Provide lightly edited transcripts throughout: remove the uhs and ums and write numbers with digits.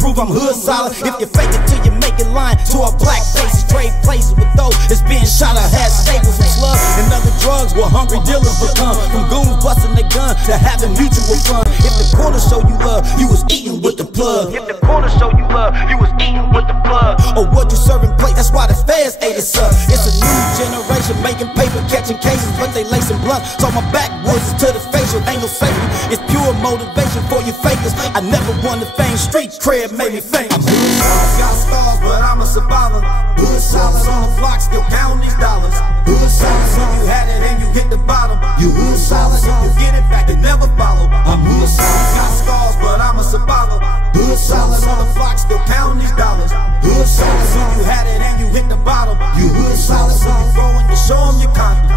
prove I'm hood solid. If you fake it till you make it, lying to our black faces. Trade places with those that's being shot or had staples from slugs and other drugs where hungry dealers become. From goons busting their gun to having mutual fun. If the corner show you love, you was eating with the plug. If the corner show you love, you was eating with the plug. Or what you serving plate, that's why the feds ate us up. It's a new generation making paper, catching cases, but they lacing blunt. So my backwoods to the facial, ain't no safety. It's pure motivation for you fakers. I never won the fame, street cred made me famous. I'm hood solid, got scars, but I'm a survivor. Hood solid on the block, still counting these dollars. Hood solid, so you had it and you hit the bottom. You hood solid, if you get it back, you never follow. I'm hood solid, got scars, but I'm a survivor. Hood solid on the block, still counting these dollars. Hood solid, so you had it and you hit the bottom. You hood solid, so you throw and you show them your confidence.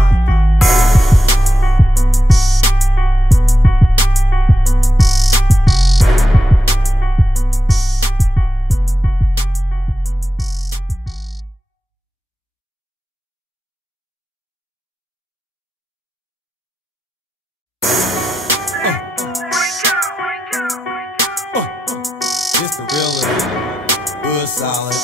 It's the realest, hood solid.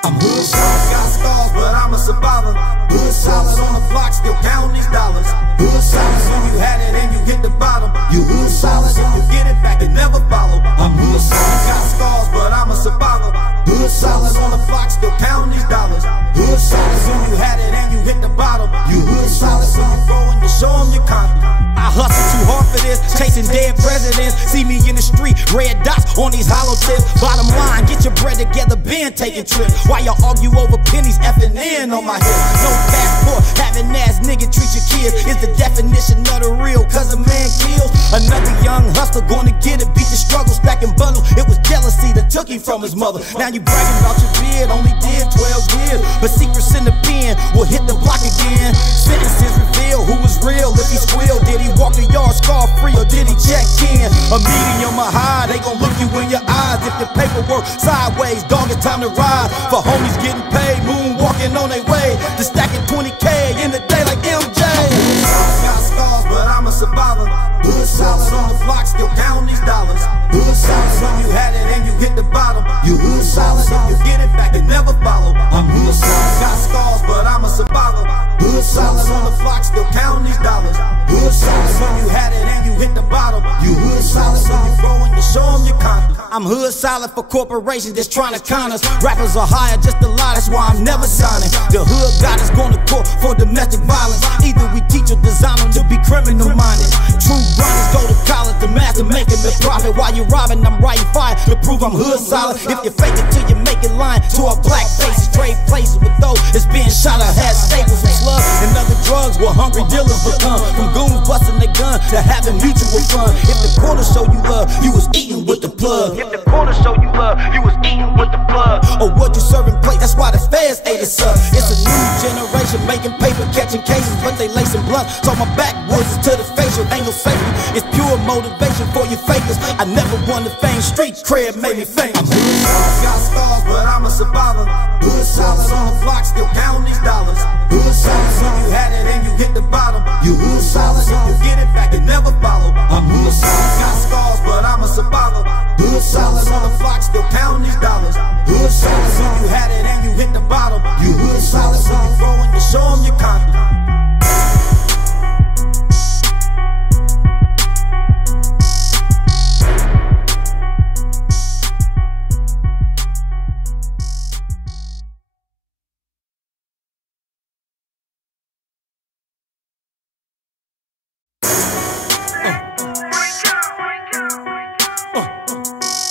I'm hood solid, got scars, but I'm a survivor. Hood solid on the block, still counting these dollars. Hood solid, so you had it and you hit the bottom. You hood solid, if you get it back, you never follow. I'm hood solid, got scars, but I'm a survivor. Hood solid on the block, still counting these dollars. Hood solid, so you had it and you hit the bottom. You hood solid, so you throw and you show them your confidence. I hustle too hard for this, chasing dead presidents. See me in the street, red dots on these hollow tips. Bottom line, get your bread together, been taking trips. While y'all argue over pennies, effing in on my hip. No passport, having ass nigga treat your kids is the definition of the real, cause a man kills. Another young hustler gonna get it, beat the struggle, stacking bundles. It was jealousy that took him from his mother. Now you bragging about your beard, only did 12 years. But secrets in the pen will hit the block again. Sentences reveal who was real, if he squealed. Did he walk the yard scar free or did he check in? A medium or high, they gon' look you in your eyes. If your paperwork sideways, dog, it's time to ride. For homies getting paid, moonwalking on their way to stacking 20K in the day like MJ. Got scars, but I'm a survivor. Hood solid on the block, still counting these dollars. Hood solid, so you had it and you hit the bottom. You hood solid, if you get it back, you never follow. I'm hood solid, got scars, but I'm a survivor. Hood solid on the block, still counting these dollars. Hood solid, so you had it and you hit the bottom. You hood solid, so you throw and you show them your confidence. I'm hood solid for corporations that's trying to con us. Rappers are hired just a lie, that's why I'm never signing. The hood got us going to court for domestic violence. Either we teach or design them to be criminal minded. True grinders go to college, the master making the profit. While you robbing, I'm writing fire to prove I'm hood solid. If you fake it till you make it, lying to our black faces. Trade places with those that's being shot or had staples from slugs and other drugs where hungry dealers become. From goons busting their gun to having mutual fun. If the corner show you love, you was eating with the plug. If the corner show you love, you was eating with the plug. Or what you serving plate, that's why the feds ate us up. It's a new generation making paper, catching cases, but they lacing blunt. So my backwoods to the facial, ain't no safety. It's pure motivation for you fakers. I never won the fame, street cred made me famous. I'm hood solid, got scars, but I'm a survivor. Hood solid on the block, still counting these dollars. Hood solid, so you had it and you hit the bottom. You hood solid, if you get it back, you never follow. I'm hood solid, got scars, but I'm a survivor. Hood solid on the block, still counting these dollars. Hood solid, so you had it and you hit the bottom. You hood solid, so you throw and you show them your confidence.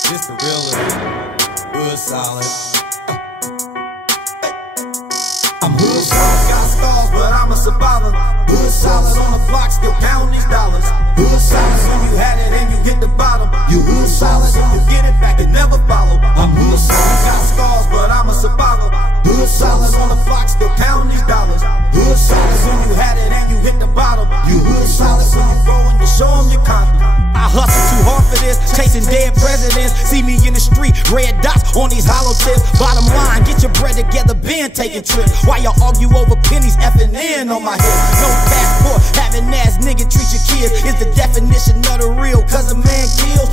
It's the realest, hood solid. I'm hood solid, got scars, but I'm a survivor. Hood solid on the block, still counting these dollars. Hood solid, so you had it and you hit the bottom. You hood solid, if you get it back, you never follow. I'm hood solid, got scars, but I'm a survivor. Hood solid on the block, still counting these dollars. Hood solid, so you had it and you hit the bottom. You hood solid, so you throw and you show them your confidence. I hustle too hard for this, chasing dead presidents. See me in the street, red dots on these hollow tips. Bottom line, get your bread together, been taking trips. While y'all argue over pennies, effing in on my hip. No passport, having ass nigga treat your kids is the definition of the real, cause a man kills.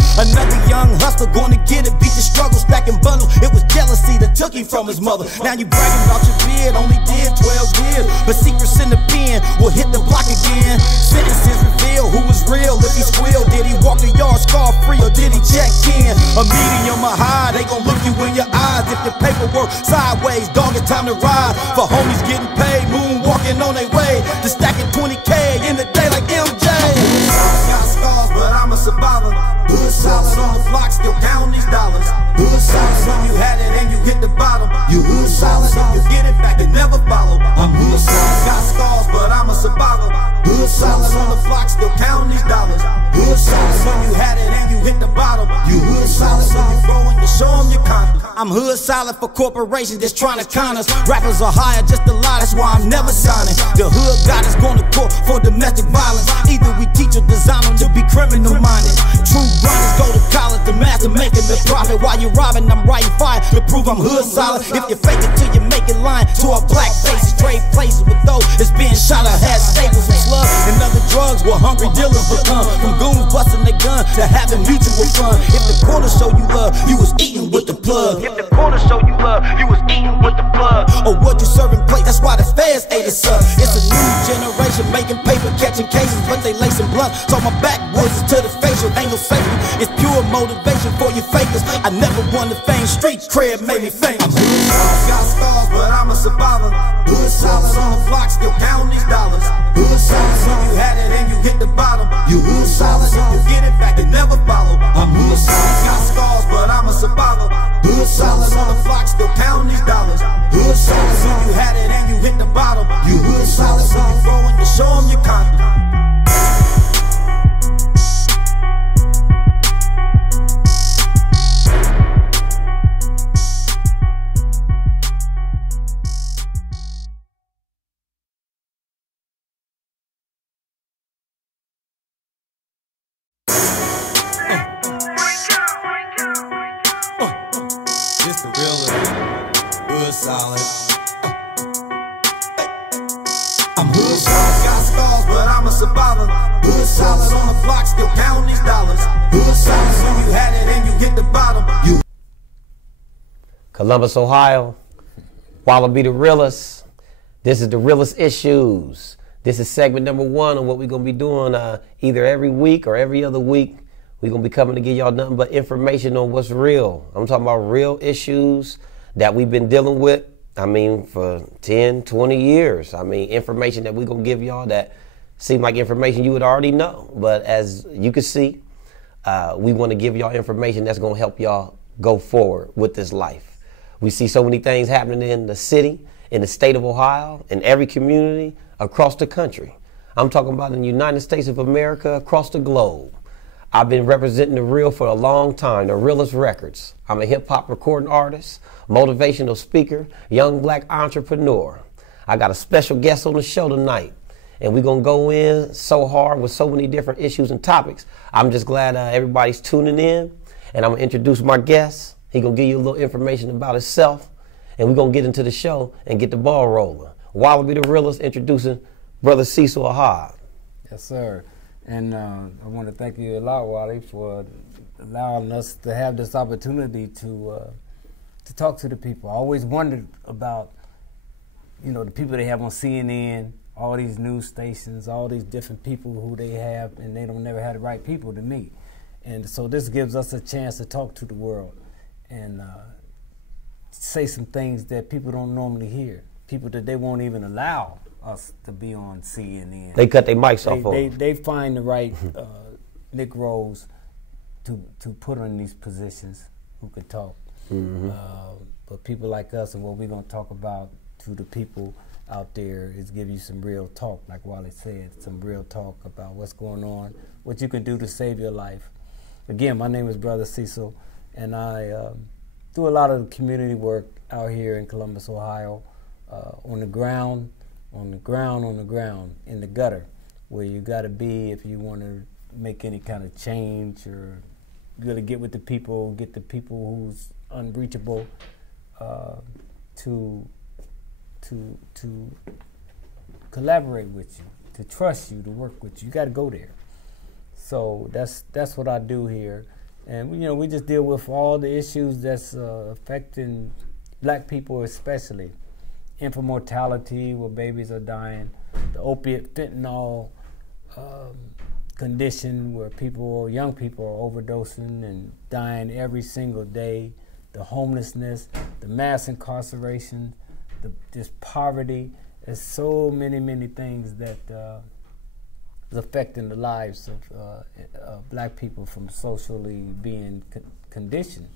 took him from his mother. Now you bragging about your beard, only did 12 years. But secrets in the pen will hit the block again. Sentences reveal who was real if he squealed. Did he walk the yard scar-free or did he check in? A medium or high, they gon' look you in your eyes. If your paperwork sideways, dog, it's time to ride. For homies getting paid, moonwalking on their way to stacking 20K in the day like MJ. Got scars, but I'm a survivor. Hood solid on the block, still counting these dollars. Hood solid when you had it and you hit the bottom. You hood solid, you get it back and never follow. I'm hood solid, got scars, but I'm a survivor. Hood solid on the block, still counting these dollars. Hood solid when you had it and you hit the bottom. You hood solid when you grow and you show them your confidence. I'm hood solid for corporations that's trying to con us. Rappers are hired just a lie, that's why I'm never signing. The hood got us going to court for domestic violence. Either we teach or design them to be criminal minded. True grinders go to college, the master making the profit. While you robbing, I'm writing fire to prove I'm hood solid. If you fake it till you make it lying to our black faces. Trade places with those that's being shot or had staples and slugs and other drugs where hungry dealers become. From goons busting their gun to having mutual fun. If the corner show you love, you was eating with the plug. If the corner show you love, you was eating with the plug. Or what you serving plate, that's why the feds ate us up. It's a new generation making paper, catching cases, but they lacing blunts. So my backwoods is to the facial, ain't no safety. It's pure motivation for you fakers. I never won the fame, street cred made me famous. Got scars, but I'm a survivor. Hood solid on the block, still counting these dollars. Hood solid when you had it and you hit the bottom. You hood solid, you get it back and never follow. I'm hood solid, got scars, but I'm a survivor. Hood solid on the block, still counting these dollars. Hood solid when you had it and you hit the bottom. You hood solid when you grow and you show them your confidence. It's the Reallest, hood solid. I'm hood solid, got scars, but I'm a survivor. Hood solid on the block, still counting these dollars. Hood solid when you had it and you hit the bottom. You Columbus, Ohio, Wallaby the Realest. This is the Realest Issues. This is segment number 1 of what we're going to be doing either every week or every other week. We're going to be coming to give y'all nothing but information on what's real. I'm talking about real issues that we've been dealing with, for 10, 20 years. Information that we're going to give y'all that seem like information you would already know. But as you can see, we want to give y'all information that's going to help y'all go forward with this life. We see so many things happening in the city, in the state of Ohio, in every community across the country. I'm talking about in the United States of America, across the globe. I've been representing the real for a long time, the Realest Records. I'm a hip hop recording artist, motivational speaker, young black entrepreneur. I got a special guest on the show tonight, and we're going to go in so hard with so many different issues and topics. I'm just glad everybody's tuning in, and I'm going to introduce my guest. He's going to give you a little information about himself, and we're going to get into the show and get the ball rolling. Wallaby the Realest introducing Brother Cecil Ahad. Yes, sir. And I want to thank you a lot, Wally, for allowing us to have this opportunity to talk to the people. I always wondered about, the people they have on CNN, all these news stations, all these different people who they have, and they don't never have the right people to meet. And so this gives us a chance to talk to the world and say some things that people don't normally hear, people that they won't even allow us to be on CNN. They cut their mics off. They find the right Nick Rose to put in these positions who can talk. Mm-hmm. But people like us, and what we're going to talk about to the people out there is give you some real talk, like Wally said, some real talk about what's going on, what you can do to save your life. Again, my name is Brother Cecil, and I do a lot of community work out here in Columbus, Ohio, on the ground, in the gutter, where you got to be if you want to make any kind of change, or you got to get with the people, get the people who's unreachable to collaborate with you, to trust you, to work with you. You got to go there. So that's what I do here, and we just deal with all the issues that's affecting black people especially. Infant mortality, where babies are dying, the opiate fentanyl condition where young people are overdosing and dying every single day, the homelessness, the mass incarceration, this poverty. There's so many things that is affecting the lives of black people from socially being conditioned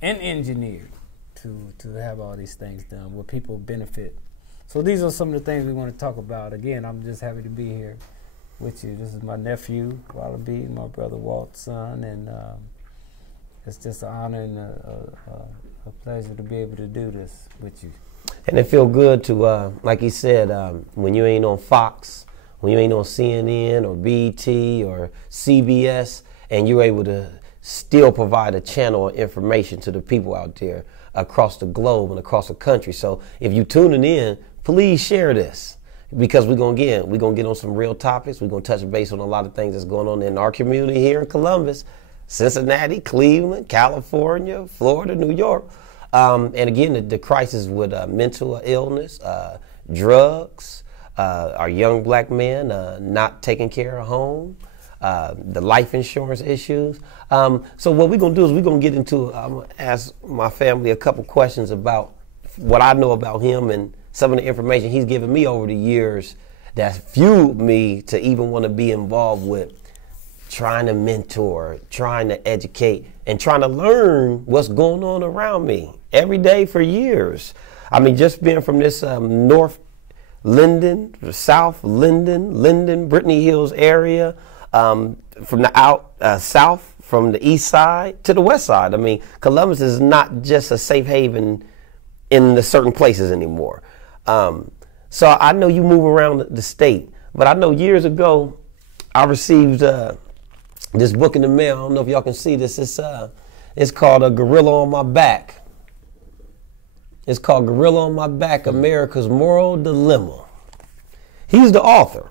and engineered to have all these things done where people benefit. So these are some of the things we want to talk about. Again, I'm just happy to be here with you. This is my nephew, Wallaby, my brother Walt's son, and it's just an honor and a pleasure to be able to do this with you. And it feel good to, like he said, when you ain't on Fox, when you ain't on CNN or BET or CBS, and you're able to still provide a channel of information to the people out there across the globe and across the country. So if you tuning in, please share this, because we're gonna get on some real topics. We're gonna touch base on a lot of things that's going on in our community here in Columbus, Cincinnati, Cleveland, California, Florida, New York. And again, the crisis with mental illness, drugs, our young black men not taking care of home, the life insurance issues. So what we're going to do is we're going to get into, I'm going to ask my family a couple questions about what I know about him and some of the information he's given me over the years that fueled me to even want to be involved with trying to mentor, trying to educate, and trying to learn what's going on around me every day for years. I mean, just being from this North Linden, South Linden, Brittany Hills area, from the south, from the east side to the west side. I mean, Columbus is not just a safe haven in the certain places anymore. So I know you move around the state, but I know years ago I received this book in the mail. I don't know if y'all can see this. It's called A Gorilla on My Back. It's called Gorilla on My Back, America's Moral Dilemma. He's the author,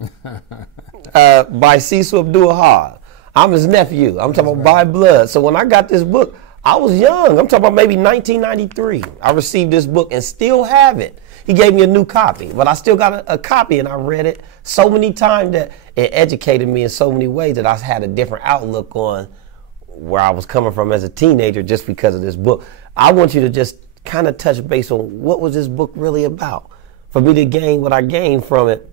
by Cecil Abdul-Wahab. I'm his nephew. I'm talking about by blood. So when I got this book, I was young. I'm talking about maybe 1993. I received this book and still have it. He gave me a new copy, but I still got a copy, and I read it so many times that it educated me in so many ways that I had a different outlook on where I was coming from as a teenager just because of this book. I want you to just kind of touch base on what was this book really about, for me to gain what I gained from it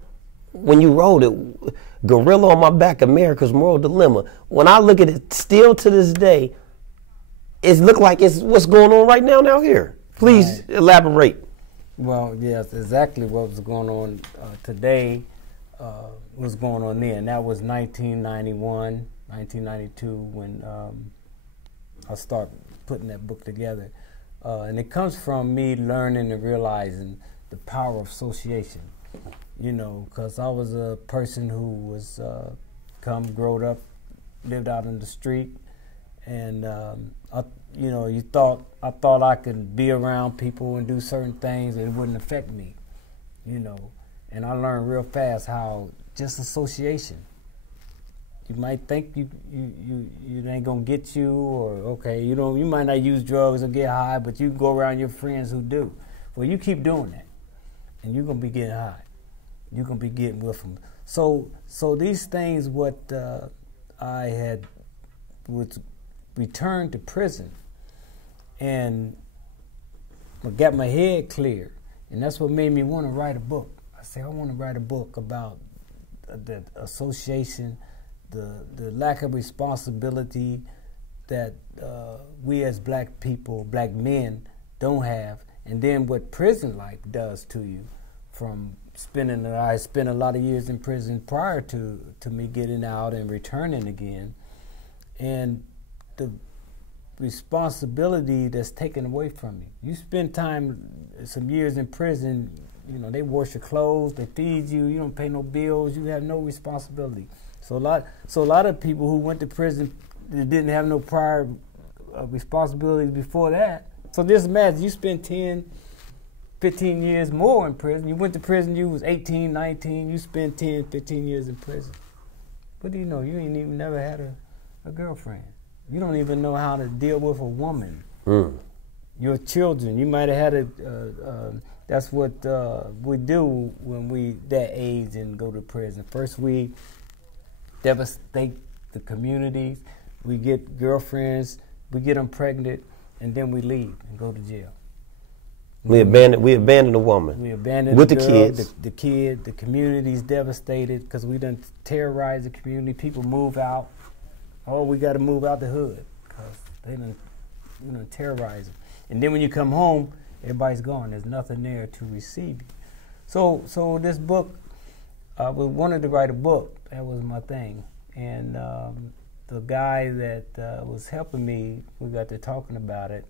when you wrote it. Gorilla on My Back, America's Moral Dilemma. When I look at it still to this day, it looked like it's what's going on right now here. Please elaborate. Well, yes, exactly what was going on today was going on then. And that was 1991, 1992 when I started putting that book together. And it comes from me learning and realizing the power of association. You know, because I was a person who was growed up, lived out in the street, and I thought I could be around people and do certain things and it wouldn't affect me, you know. And I learned real fast how just association. You might think you ain't gonna get you, or okay, you might not use drugs or get high, but you go around your friends who do. Well, you keep doing that, and you're gonna be getting high. You're gonna be getting with them. So these things, what I had was returned to prison, and I got my head clear, and that's what made me want to write a book. I said I want to write a book about the association, the lack of responsibility that we as black people, black men, don't have, and then what prison life does to you. I spent a lot of years in prison prior to me getting out and returning again, and the responsibility that's taken away from you. You spend some years in prison, you know, they wash your clothes, they feed you, you don't pay no bills, you have no responsibility. So a lot of people who went to prison that didn't have no prior responsibilities before that. So just imagine you spend 10, 15 years more in prison. You went to prison, you was 18, 19, you spent 10, 15 years in prison. What do you know? You ain't even never had a girlfriend. You don't even know how to deal with a woman. your children. You might have had that's what we do when we that age and go to prison. First, we devastate the communities. We get girlfriends. We get them pregnant, and then we leave and go to jail. We abandon the woman. We abandon with the the girl, kids. The kid. The community's devastated because we done terrorized the community. People move out. Oh, we got to move out the hood because they done terrorize them. And then when you come home, everybody's gone. There's nothing there to receive you. So this book, we wanted to write a book. That was my thing. And the guy that was helping me, we got to talking about it,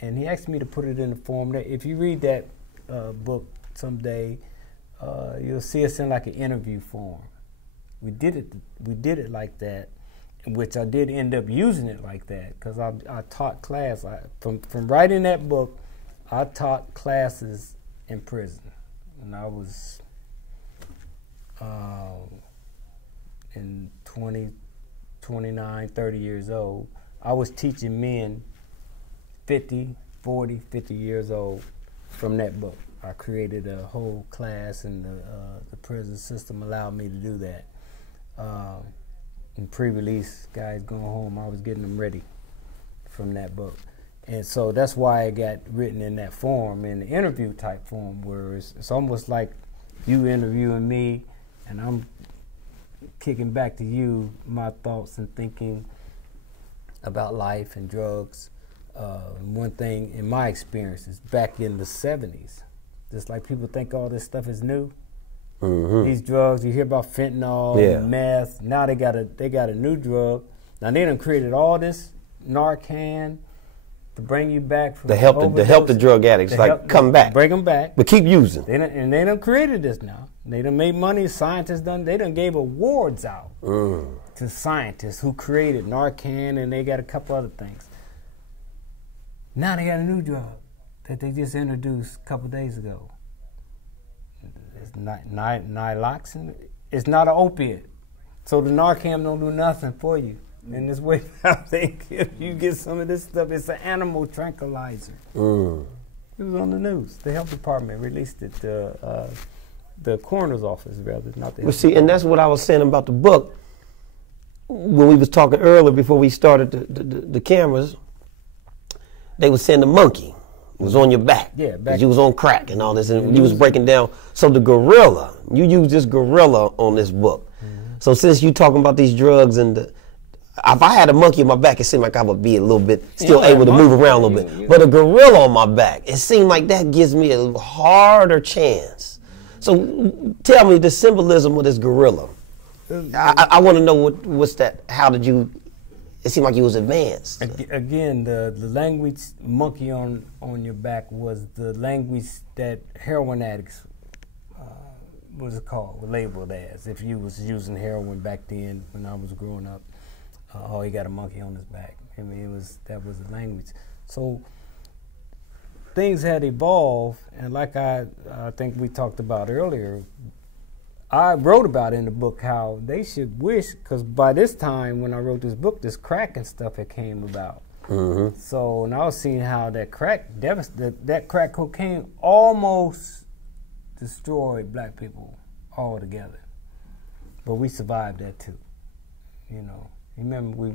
and he asked me to put it in the form that if you read that book someday, you'll see us in like an interview form. We did it like that, which I did end up using it like that because I taught class. From writing that book, I taught classes in prison when I was in 29, 30 years old. I was teaching men 50, 40, 50 years old from that book. I created a whole class, and the prison system allowed me to do that. And pre-release guys going home, I was getting them ready from that book. And so that's why it got written in that form, in the interview type form, where it's almost like you interviewing me and I'm kicking back to you my thoughts and thinking about life and drugs. One thing in my experience is back in the 70s, just like people think all this stuff is new. Mm-hmm. These drugs, you hear about fentanyl, and meth. Now they got a new drug. Now they done created all this Narcan to bring you back from to help the drug addicts come back, bring them back, but keep using. They done created this now. They done made money. Scientists they done gave awards out to scientists who created Narcan, and they got a couple other things. Now they got a new drug that they just introduced a couple days ago. It's Nyloxin. It's not an opiate, so the Narcan don't do nothing for you. And this way, I think if you get some of this stuff, it's an animal tranquilizer. It was on the news. The health department released it. The coroner's office, rather, not the. Well, see, and that's what I was saying about the book. When we was talking earlier, before we started the cameras, they was saying the monkey was on your back. Yeah, back. You was on crack and all this, and you was breaking down. So the gorilla, you use this gorilla on this book. So since you talking about these drugs and if I had a monkey on my back, it seemed like I would be a little bit still able to move around a little bit. But a gorilla on my back, it seemed like that gives me a harder chance. So tell me the symbolism of this gorilla. I want to know what's that. How did you? It seemed like you was advanced. Again, the language monkey on your back was the language that heroin addicts were labeled as. If you was using heroin back then when I was growing up. Oh, he got a monkey on his back. I mean, that was the language. So things had evolved, and like I think we talked about earlier, I wrote about in the book how they should wish, because by this time when I wrote this book, this crack and stuff had came about. So and I was seeing how that crack cocaine almost destroyed black people altogether, but we survived that too, you know. Remember,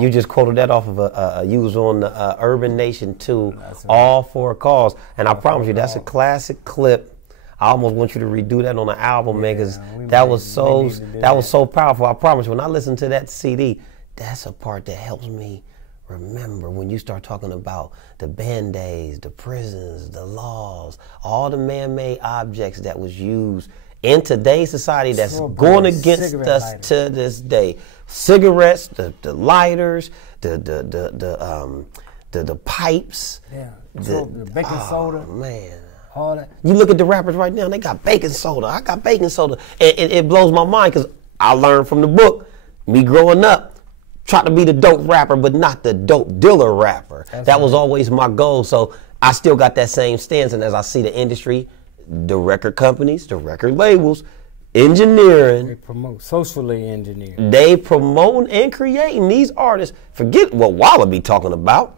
you just quoted that off of you was on the Urban Nation 2, All for a Cause, and I promise you that's a classic clip. I almost want you to redo that on the album, man, because that was so powerful. I promise you, when I listen to that CD, that's a part that helps me remember when you start talking about the Band-Aids, the prisons, the laws, all the man-made objects that was used in today's society that's going against us to this day. Cigarettes, the lighters, the pipes, the baking soda, man, all that. You look at the rappers right now; they got baking soda. I got baking soda, and it blows my mind because I learned from the book. Me growing up, try to be the dope rapper, but not the dope dealer rapper. That was always my goal. So I still got that same stance, and as I see the industry, the record companies, the record labels, engineering. They promote socially engineering. They promote and creating these artists. Forget what Wallaby talking about.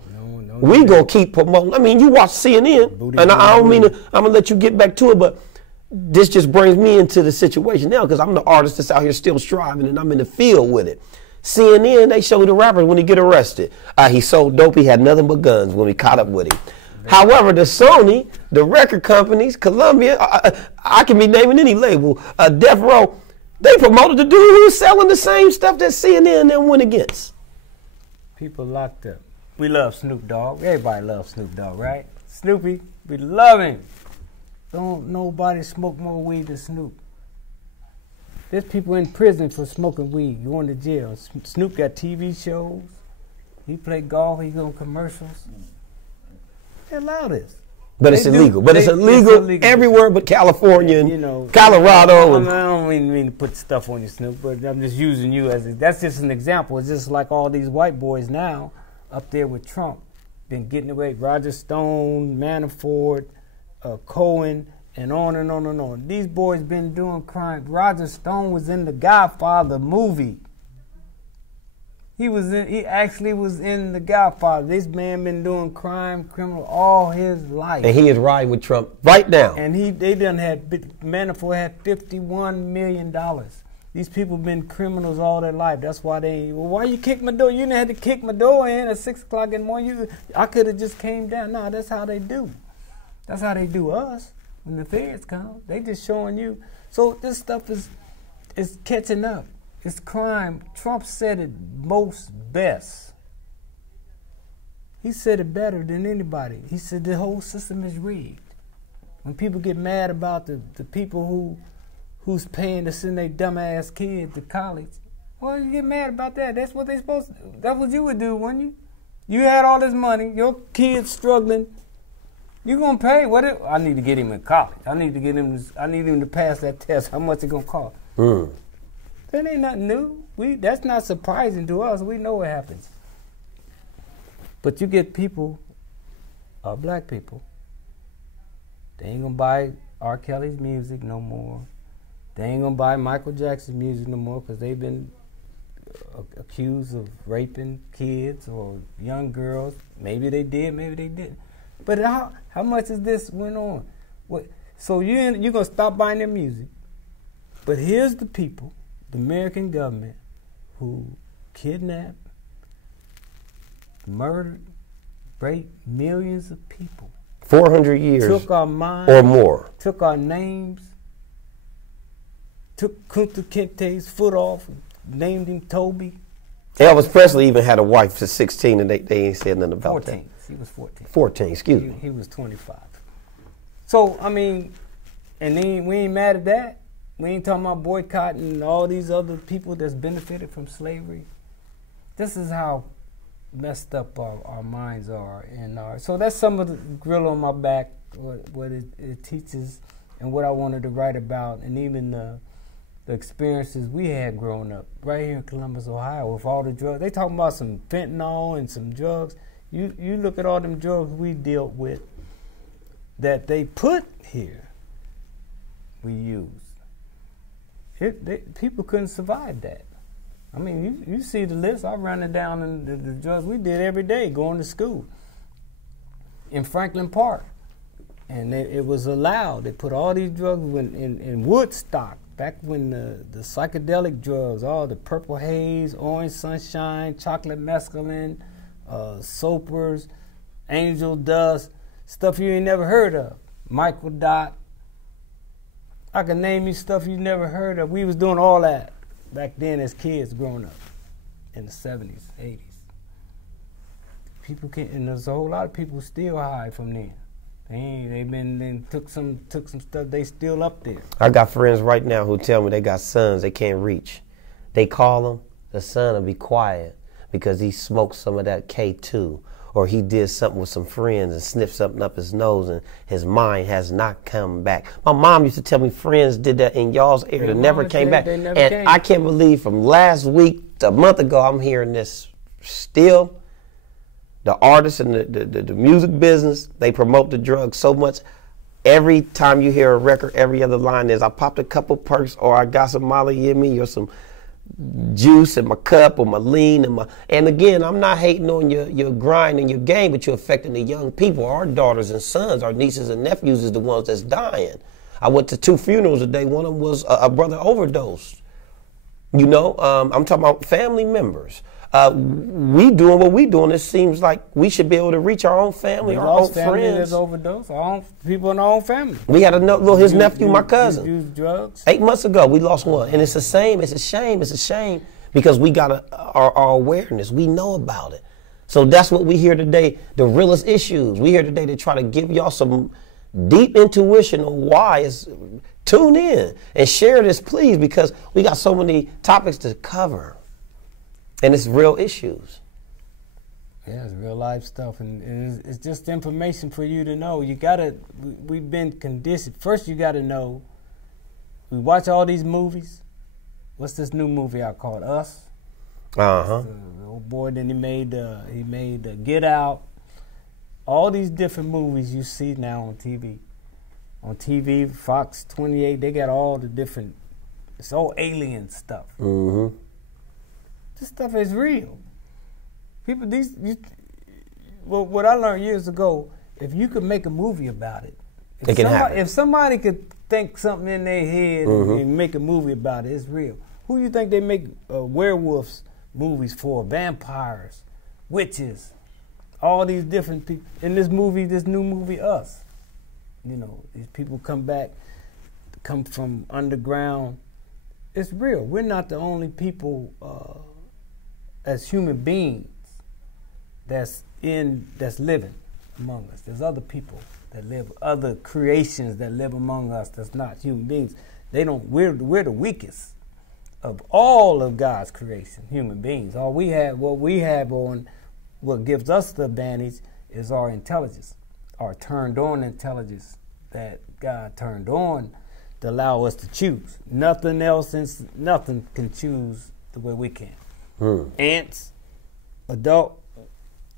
We gonna keep promoting. I mean, you watch CNN, and I don't mean to, I'm gonna let you get back to it, but this just brings me into the situation now because I'm the artist that's out here still striving, and I'm in the field with it. CNN, they show the rappers when he get arrested. He sold dope. He had nothing but guns when we caught up with him. However, the Sony, the record companies, Columbia, I can be naming any label, Death Row, they promoted the dude who was selling the same stuff that CNN then went against. People locked up. We love Snoop Dogg. Everybody loves Snoop Dogg, right? Snoopy, we love him. Don't nobody smoke more weed than Snoop. There's people in prison for smoking weed, going to jail. Snoop got TV shows. He play golf. He on commercials. They allow this. But it's illegal. But it's illegal everywhere but California and Colorado. I don't mean to put stuff on you, Snoop, but I'm just using you as that's just an example. It's just like all these white boys now up there with Trump, been getting away. Roger Stone, Manafort, Cohen, and on and on and on. These boys been doing crime. Roger Stone was in the Godfather movie. He actually was in the Godfather. This man been doing criminal all his life. And he is riding with Trump right now. And they done had, Manafort had $51 million. These people been criminals all their life. That's why why you kick my door? You didn't have to kick my door in at 6 o'clock in the morning. I could have just came down. No, that's how they do. That's how they do us. When the feds come, they just showing you. So this stuff is catching up. It's crime. Trump said it most best. He said it better than anybody. He said the whole system is rigged. When people get mad about the people who's paying to send their dumbass kids to college, well, you get mad about that. That's what they supposed to do. That's what you would do, wouldn't you? You had all this money. Your kid's struggling. You gonna pay? I need to get him in college. I need him to pass that test. How much it gonna cost? That ain't nothing new. That's not surprising to us. We know what happens. But you get people, black people, they ain't gonna buy R. Kelly's music no more. They ain't gonna buy Michael Jackson's music no more because they've been accused of raping kids or young girls. Maybe they did, maybe they didn't. But how much is this went on? So you're gonna stop buying their music. But here's the people, the American government, who kidnapped, murdered, raped millions of people. 400 years took our minds, or more. Took our names, took Kunta Kinte's foot off, named him Toby. Elvis Presley even had a wife for 16 and they ain't said nothing about 14. that. He was 14. 14, excuse me. He was 25. So, I mean, and then we ain't mad at that. We ain't talking about boycotting all these other people that's benefited from slavery. This is how messed up our minds are. And so that's some of the grill on my back, what it teaches and what I wanted to write about, and even the experiences we had growing up right here in Columbus, Ohio, with all the drugs. They talking about some fentanyl and some drugs. You look at all them drugs we dealt with that they put here, we used. People couldn't survive that. I mean, you see the list. I run it down in the drugs we did every day going to school in Franklin Park. And it was allowed. They put all these drugs in Woodstock, back when the psychedelic drugs, all the purple haze, orange sunshine, chocolate mescaline, soapers, angel dust, stuff you ain't never heard of. Michael Dot. I can name you stuff you never heard of. We was doing all that back then as kids growing up in the 70s, 80s. People can't, and there's a whole lot of people still high from then. They took some stuff. They still up there. I got friends right now who tell me they got sons they can't reach. They call them, the son will be quiet because he smoked some of that K2, or he did something with some friends and sniffed something up his nose and his mind has not come back. My mom used to tell me friends did that in y'all's area that never came back. And I can't believe from last week to a month ago I'm hearing this still. The artists and the music business, they promote the drugs so much. Every time you hear a record, every other line is, I popped a couple perks, or I got some Molly in me, or some juice in my cup or my lean and again, I'm not hating on your grind and your game, but you're affecting the young people. Our daughters and sons, our nieces and nephews is the ones that's dying. I went to 2 funerals today. One of them was a brother overdosed. You know, I'm talking about family members. We doing what we doing. It seems like we should be able to reach our own family, our own friends. That's overdose. Our own people in our own family. We had his nephew, my cousin. Use drugs. 8 months ago, we lost one, and it's the same. It's a shame. It's a shame because we got our awareness. We know about it. So that's what we hear today. The realest issues. We here today to try to give y'all some deep intuition on why. It's tune in and share this, please, because we got so many topics to cover. And it's real issues. Yeah, it's real life stuff, and it's just information for you to know. We've been conditioned. First, you got to know, we watch all these movies. What's this new movie I called Us? Uh-huh. The old boy, then he made Get Out. All these different movies you see now on TV. On TV, Fox 28, they got all the different, it's all alien stuff. Mm-hmm. This stuff is real. People, what I learned years ago, if you could make a movie about it, it can happen. If somebody could think something in their head and make a movie about it, it's real. Who do you think they make werewolves movies for? Vampires, witches, all these different people. In this new movie, Us. You know, these people come from underground. It's real. We're not the only people as human beings that's living among us. There's other people that live, other creations that live among us that's not human beings. We're the weakest of all of God's creation, human beings. What we have on what gives us the advantage is our intelligence, our turned on intelligence that God turned on to allow us to choose. Nothing can choose the way we can. Ants, adult.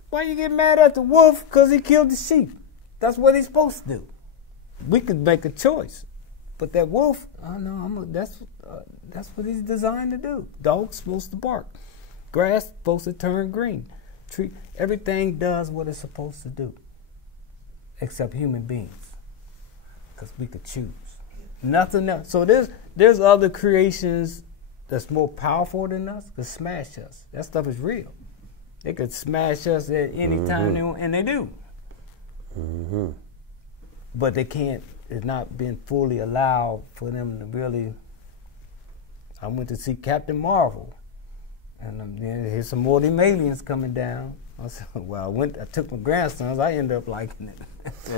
Why you get mad at the wolf? Because he killed the sheep. That's what he's supposed to do. We could make a choice, but that wolf, that's what he's designed to do. Dog's supposed to bark. Grass supposed to turn green. Tree, everything does what it's supposed to do, except human beings, because we could choose. Nothing else. So there's other creations that's more powerful than us, could smash us. That stuff is real. They could smash us at any time they want, and they do. Mm-hmm. But they can't, it's not been fully allowed for them to really. I went to see Captain Marvel, and then here's some more of them aliens coming down. I said, well, I took my grandsons, I ended up liking it.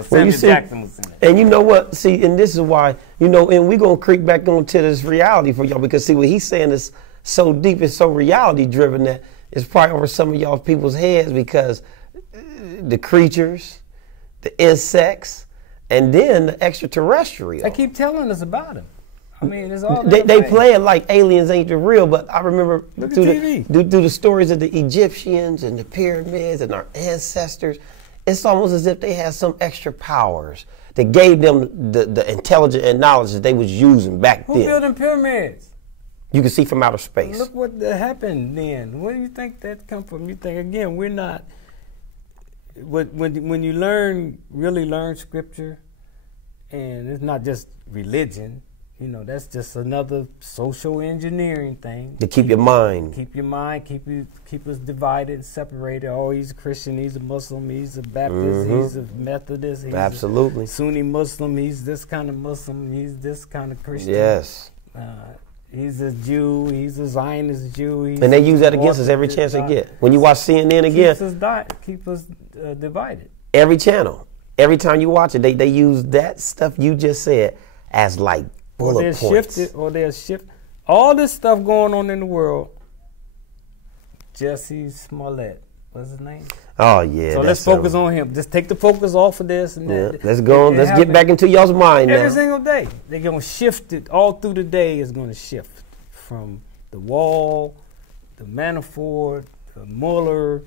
Samuel Jackson was in it. And you know what? See, and this is why, and we're going to creep back onto this reality for y'all, because see, what he's saying is so deep, it's so reality driven that it's probably over some of y'all people's heads, because the creatures, the insects, and then the extraterrestrial. They keep telling us about them. I mean, it's all they play it like aliens ain't the real, but I remember through the stories of the Egyptians and the pyramids and our ancestors, it's almost as if they had some extra powers that gave them the intelligence and knowledge that they was using back then. Who built them pyramids? You can see from outer space. Look what happened then. Where do you think that come from? You think, again, we're not. When you really learn scripture, and it's not just religion. That's just another social engineering thing. To keep your mind. Keep your mind, keep us divided and separated. Oh, he's a Christian, he's a Muslim, he's a Baptist, he's a Methodist, he's absolutely a Sunni Muslim, he's this kind of Muslim, he's this kind of Christian. Yes. He's a Jew, he's a Zionist Jew. And they use that against us every chance they get. When you watch CNN again. Keep us divided. Every channel. Every time you watch it, they use that stuff you just said as like bullet points. They'll shift. All this stuff going on in the world. Jesse Smollett. What's his name? Oh, yeah. So let's focus on him. Just take the focus off of this. And that. Let's go. Let's get back into y'all's mind now. Every single day. They're going to shift it. All through the day is going to shift. From the Wall, the Manafort, the Mueller,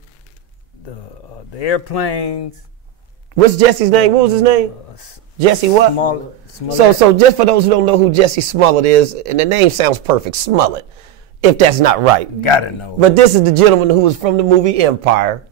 the airplanes. What's Jesse's name? What was his name? Jesse what? Smollett. So just for those who don't know who Jesse Smollett is, and the name sounds perfect, Smollett. if that's not right. Gotta know. But this is the gentleman who was from the movie Empire,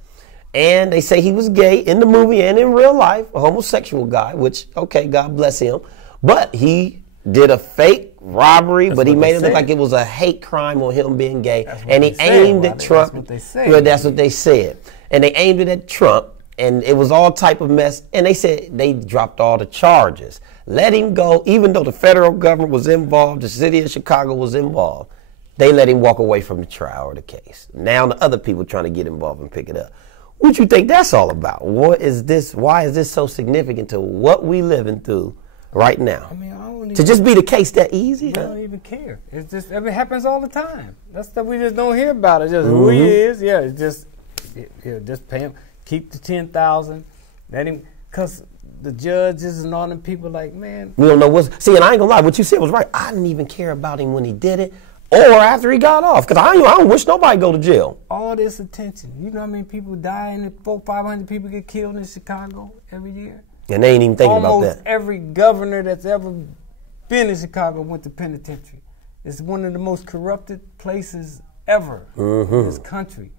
and they say he was gay in the movie and in real life, a homosexual guy, which, okay, God bless him. But he did a fake robbery, but he made it look like it was a hate crime on him being gay. And he aimed at Trump. That's what they said. Well, that's what they said. And they aimed it at Trump, and it was all type of mess. And they said they dropped all the charges. Let him go, even though the federal government was involved, the city of Chicago was involved. They let him walk away from the trial or the case. Now the other people trying to get involved and pick it up. What you think that's all about? What is this? Why is this so significant to what we living through right now? I mean, I don't to just be the case that easy? I don't even care. It's just, it happens all the time. That's stuff we just don't hear about. It's just who he is. Yeah, it's just, just pay him. Keep the 10,000. Let him, because the judges and all them people like, man. We don't know what's, see, and I ain't gonna lie, what you said was right. I didn't even care about him when he did it or after he got off, because I don't wish nobody go to jail. All this attention. You know how many people die and 400-500 people get killed in Chicago every year? And they ain't even thinking about that. Almost every governor that's ever been in Chicago went to penitentiary. It's one of the most corrupted places ever in this country.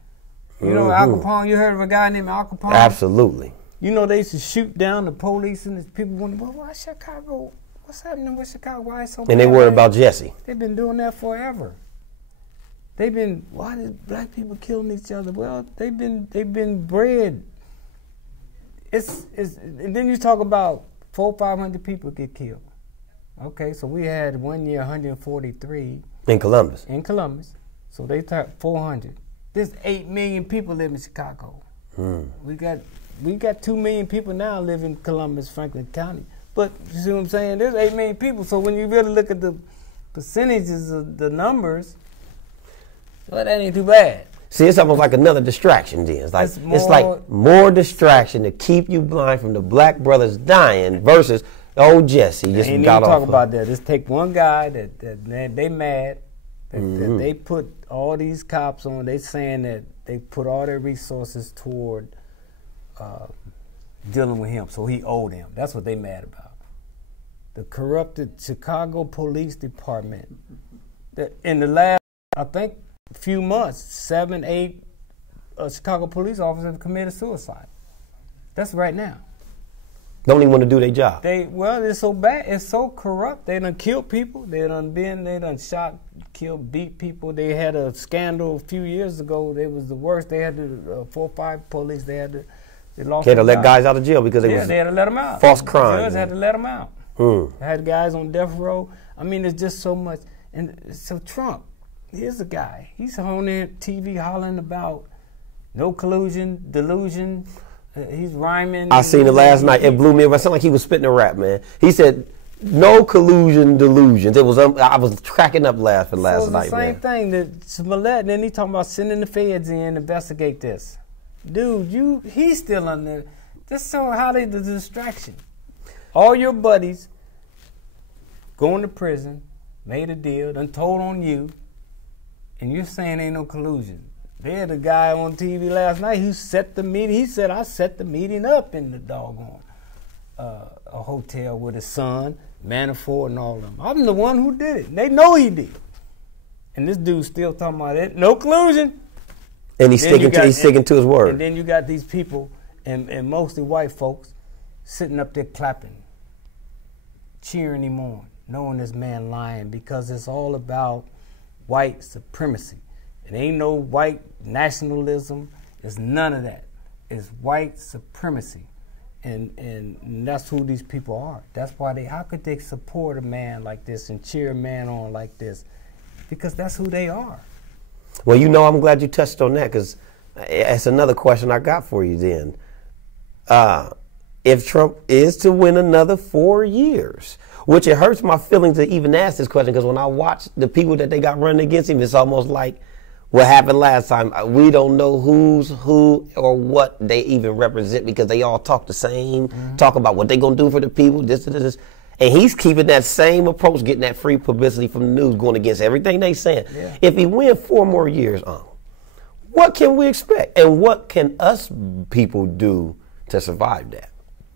You know, Al Capone, you heard of a guy named Al Capone? Absolutely. You know, they used to shoot down the police and people wonder, well, why Chicago? What's happening with Chicago? Why is so bad? And they worry about Jesse. They've been doing that forever. They've been, why did black people killing each other? Well, they've been bred. And then you talk about 400-500 people get killed. Okay, so we had 1 year 143 in Columbus. So they thought 400. There's 8 million people live in Chicago. We got 2 million people now live in Columbus, Franklin County. But you see what I'm saying? There's 8 million people. So when you really look at the percentages of the numbers, well, that ain't too bad. See, it's almost like another distraction then. It's like more distraction to keep you blind from the black brothers dying versus old Jesse just ain't got even off. Talk about that. Just take one guy that they mad that they put all these cops on. They saying that they put all their resources toward dealing with him, so he owed them. That's what they mad about. The corrupted Chicago Police Department. In the last, I think, few months, 7, 8 Chicago police officers have committed suicide. That's right now. Don't even want to do their job. Well, it's so bad. It's so corrupt. They done killed people. They done shot, killed, beat people. They had a scandal a few years ago. They was the worst. They had 4 or 5 police. They lost. They had to let guys out of jail because they had to let them out. False crime. Judge had to let them out. Had guys on death row. I mean, there's just so much. And so Trump, here's a guy. He's on there TV hollering about no collusion, delusion. He's rhyming. I seen it last night. It blew me away. It sounded like he was spitting a rap, man. He said, no collusion, delusions. It was. I was cracking up laughing last night, man. It's the same thing that Smollett, and then he talking about sending the feds in to investigate this. Dude, he's still under. Just so how the distraction. All your buddies going to prison, made a deal, done told on you, and you're saying ain't no collusion. They had a guy on TV last night who set the meeting. He said, I set the meeting up in the doggone a hotel with his son, Manafort, and all of them. I'm the one who did it. They know he did. And this dude's still talking about it. No collusion. And he's sticking to his word. And then you got these people, and mostly white folks, sitting up there clapping, cheering him on, knowing this man lying, because it's all about white supremacy. It ain't no white nationalism. It's none of that. It's white supremacy. And that's who these people are. That's why how could they support a man like this and cheer a man on like this? Because that's who they are. Well, you know, I'm glad you touched on that, because that's another question I got for you then. If Trump is to win another 4 years, which it hurts my feelings to even ask this question, because when I watch the people that they got running against him, it's almost like what happened last time. We don't know who's who or what they even represent, because they all talk the same, talk about what they're going to do for the people, this. And he's keeping that same approach, getting that free publicity from the news, going against everything they saying. Yeah. If he wins 4 more years, what can we expect? And what can us people do to survive that?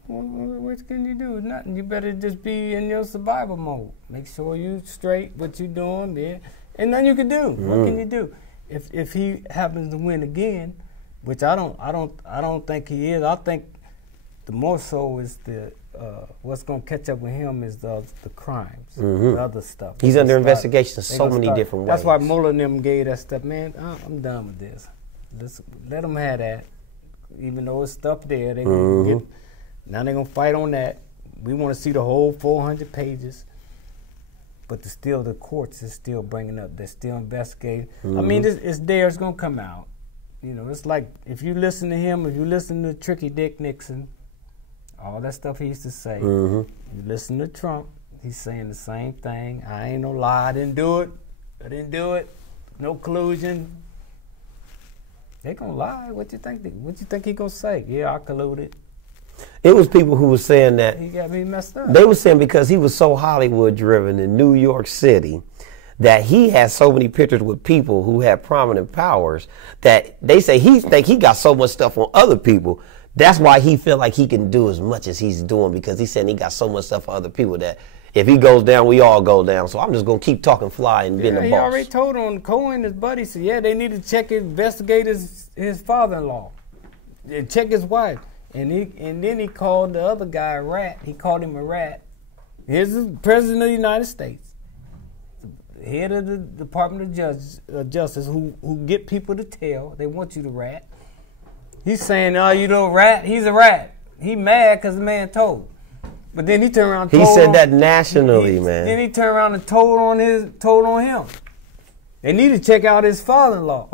Well, what can you do? Nothing. You better just be in your survival mode. Make sure you straight what you doing there. and nothing you can do. What can you do? If he happens to win again, which I don't think he is. I think the more so is the what's going to catch up with him is the crimes, the other stuff. He's under investigation in so many different ways. That's why Mueller and them gave that stuff. Man, I'm done with this. Let them have that. Even though it's stuff there, they gonna get. Now they're gonna fight on that. We want to see the whole 400 pages. But the courts is still bringing up. They're still investigating. I mean, it's there. It's gonna come out. You know, it's like if you listen to him, if you listen to Tricky Dick Nixon, all that stuff he used to say. You listen to Trump, he's saying the same thing. I ain't no lie. I didn't do it. No collusion. They gonna lie. What you think? What you think he gonna say? Yeah, I colluded. It was people who were saying that He got me messed up. they were saying because he was so Hollywood driven in New York City that he had so many pictures with people who had prominent powers that they say he think he got so much stuff on other people. That's why he feel like he can do as much as he's doing, because he said he got so much stuff for other people that if he goes down, we all go down. So I'm just gonna keep talking fly and being the boss. He already told on Cohen, his buddy, said, yeah, they need to check, investigate his father-in-law, and check his wife. And then he called the other guy a rat. He called him a rat. Here's the president of the United States, head of the Department of Justice, who get people to tell. They want you to rat. He's saying, "Oh, you know, rat. He's a rat. He mad because the man told." But then he turned around. And he told said on, that nationally, man. Then he turned around and told on him. They need to check out his father-in-law.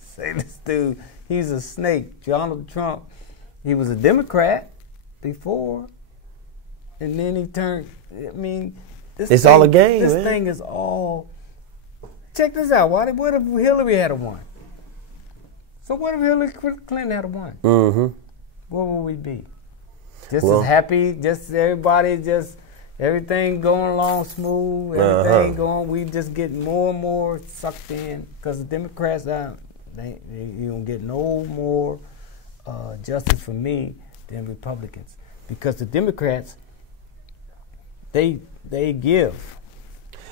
Say this dude, he's a snake. Donald Trump. He was a Democrat before, and then he turned. I mean, it's all a game. This man. thing is all. Check this out. What if Hillary had won? So what if Hillary Clinton had won? Where would we be? Just as happy, just everybody, just everything going along smooth, everything going. We just get more and more sucked in because the Democrats, they you don't get no more justice for me than Republicans, because the Democrats, they give.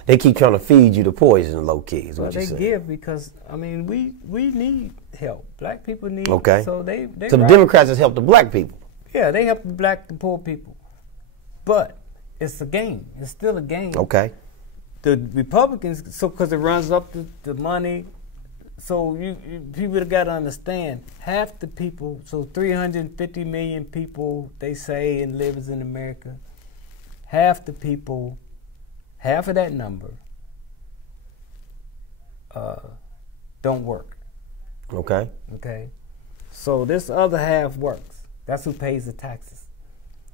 They keep trying to feed you the poison, low key. Is Well, what they you saying. give because I mean we need help. Black people need. Okay. So they So the Democrats has helped the black people. Yeah, they help the poor people, but it's a game. It's still a game. Okay. The Republicans, so because it runs up the money. So you people got to understand, half the people, so 350 million people, they say, and lives in America, half the people, half of that number don't work. Okay. Okay? So this other half works. That's who pays the taxes.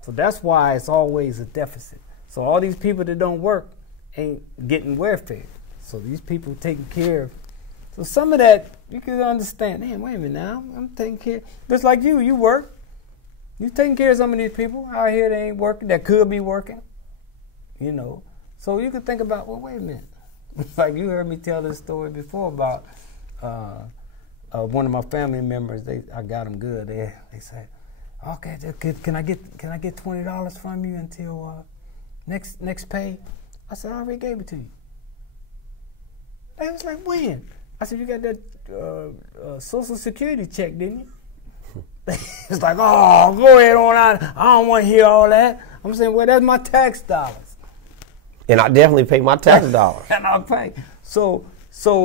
So that's why it's always a deficit. So all these people that don't work ain't getting welfare. So these people taking care of. So some of that, you can understand, man, wait a minute now, I'm taking care. Just like you work. You taking care of some of these people out here that ain't working, that could be working, you know. So you can think about, well, wait a minute. Like you heard me tell this story before about one of my family members. I got them good. They said, okay, can I get $20 from you until next pay? I said, I already gave it to you. They was like, when? I said, you got that Social Security check, didn't you? It's like, oh, go ahead on out. I don't want to hear all that. I'm saying, well, that's my tax dollars. And I definitely pay my tax dollars. And I pay. So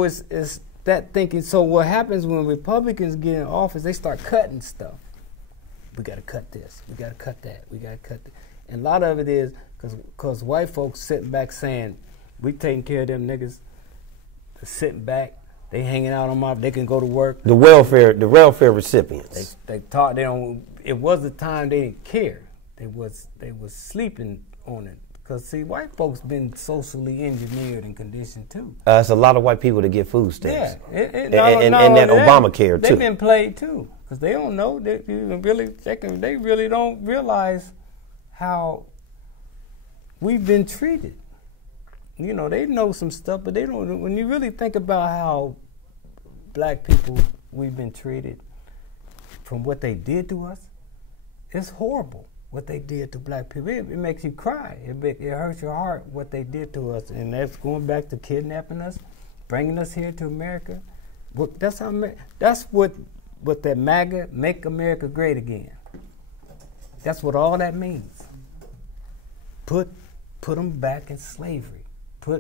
it's that thinking. So what happens when Republicans get in office, they start cutting stuff. We got to cut this. We got to cut that. We got to cut that. And a lot of it is because white folks sitting back saying, we taking care of them niggas. They're sitting back. They hanging out on they can go to work. The welfare recipients. They thought they don't. It was the time they didn't care. They was sleeping on it. Because, see, white folks been socially engineered and conditioned, too. It's a lot of white people that get food stamps. Yeah. And that Obamacare, too. They've been played, too. Because they don't know. They really don't realize how we've been treated. You know, they know some stuff, but they don't. When you really think about how black people, we've been treated from what they did to us, it's horrible. What they did to black people, it makes you cry. It hurts your heart what they did to us, and that's going back to kidnapping us. bringing us here to America. That's what that MAGA, Make America Great Again. That's what all that means. Put them back in slavery.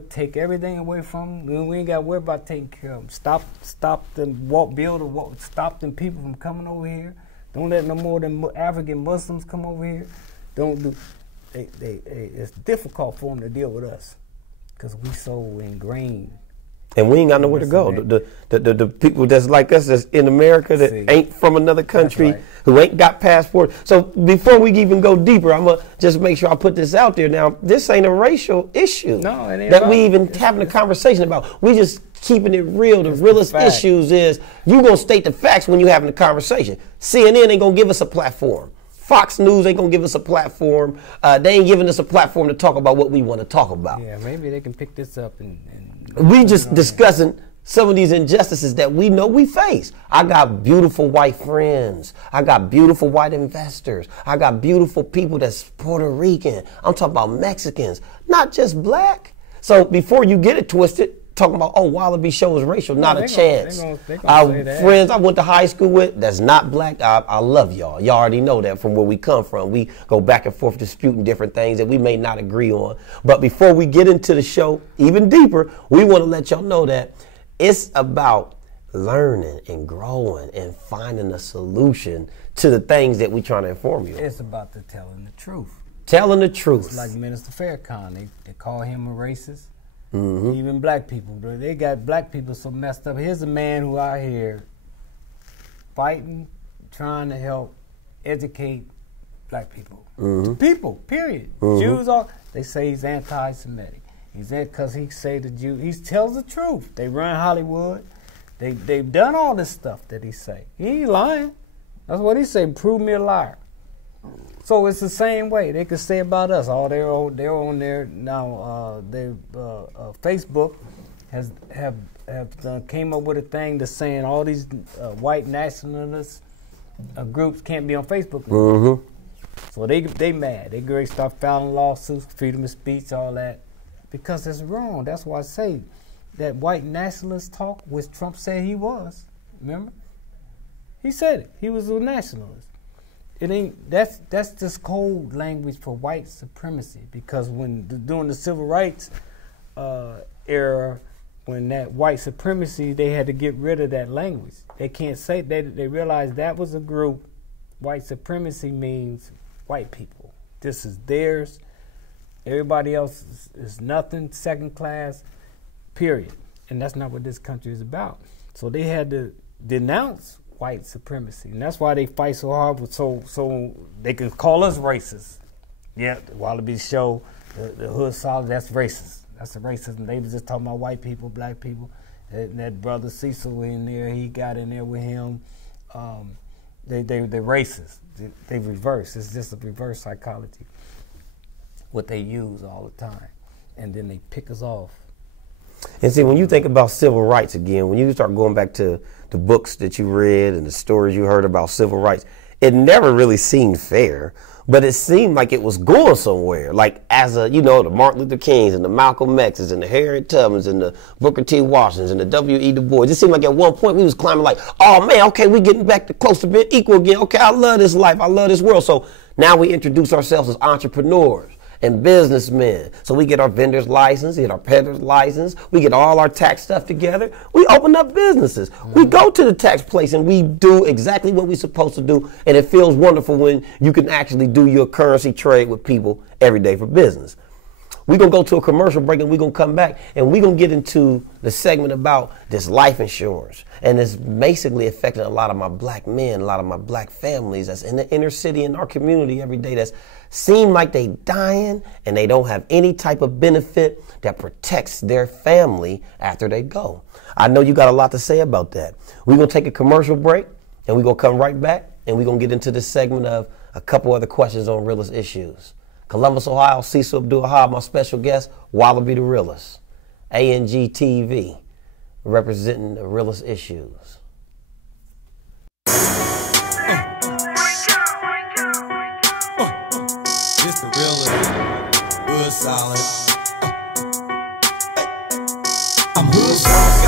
Take everything away from them. We ain't got to worry about taking care of them. Stop them stop them people from coming over here. Don't let no more than African Muslims come over here. Don't do. It's difficult for them to deal with us because we so ingrained. And we ain't got nowhere to go. The people that's like us, that's in America, that ain't from another country, right, who ain't got passports. So before we even go deeper, I'm going to just make sure I put this out there. Now, this ain't a racial issue that we even having a conversation about. We just keeping it real. The realest issues is you going to state the facts when you having a conversation. CNN ain't going to give us a platform. Fox News ain't going to give us a platform. They ain't giving us a platform to talk about what we want to talk about. Yeah, maybe they can pick this up and we just discussing some of these injustices that we know we face. I got beautiful white friends. I got beautiful white investors. I got beautiful people that's Puerto Rican. I'm talking about Mexicans, not just black. So before you get it twisted, talking about, oh, Wallaby Show is racial, not a chance. Our friends I went to high school with, that's not black, I love y'all. Y'all already know that from where we come from. We go back and forth disputing different things that we may not agree on. But before we get into the show even deeper, we want to let y'all know that it's about learning and growing and finding a solution to the things that we're trying to inform you. It's about the telling the truth. Telling the truth. It's like Minister Farrakhan, they call him a racist. Mm-hmm. Even black people, they got black people so messed up. Here's a man who out here fighting, trying to help educate black people. Mm-hmm. People, period. Mm-hmm. Jews are, they say he's anti-Semitic. He's because he say the Jew, he tells the truth. They run Hollywood. They've done all this stuff that he say. He ain't lying. That's what he say, prove me a liar. So it's the same way they could say about us. They're on there now. Facebook have came up with a thing that's saying all these white nationalist groups can't be on Facebook anymore. Mm-hmm. So they mad. They great start filing lawsuits, freedom of speech, all that, because it's wrong. That's why I say that white nationalist talk, which Trump said he was. Remember, he said it. He was a nationalist. It ain't. That's just code language for white supremacy. Because during the civil rights era, when that white supremacy, they had to get rid of that language. They can't say they realized that was a group. White supremacy means white people. This is theirs. Everybody else is nothing, second class, period. And that's not what this country is about. So they had to denounce white supremacy, and that's why they fight so hard, so they can call us racist. Yeah, the Wallaby Show, the Hood Solid, that's racist. That's the racism. They was just talking about white people, black people. That brother Cecil in there, he got in there with him. They're racist. They reverse. It's just a reverse psychology. What they use all the time, and then they pick us off. And see, when you think about civil rights again, when you start going back to the books that you read and the stories you heard about civil rights, it never really seemed fair, but it seemed like it was going somewhere. Like as the Martin Luther Kings and the Malcolm X's and the Harriet Tubmans and the Booker T. Washingtons and the W.E. Du Bois. It seemed like at one point we was climbing like, oh man, okay, we getting back to close to being equal again. Okay, I love this life. I love this world. So now we introduce ourselves as entrepreneurs and businessmen. So we get our vendor's license, we get our peddler's license, we get all our tax stuff together. We open up businesses. We go to the tax place and we do exactly what we're supposed to do. And it feels wonderful when you can actually do your currency trade with people every day for business. We're going to go to a commercial break and we're going to come back and we're going to get into the segment about this life insurance. And it's basically affecting a lot of my black men, a lot of my black families that's in the inner city in our community every day that's seem like they dying and they don't have any type of benefit that protects their family after they go. I know you got a lot to say about that. We're going to take a commercial break and we're going to come right back and we're going to get into this segment of a couple other questions on realist issues. Columbus, Ohio, Cecil Abdul-Wahab, my special guest, Wallaby the Realist. ANG TV, representing the realist issues. This the realest, hood solid. I'm hood solid.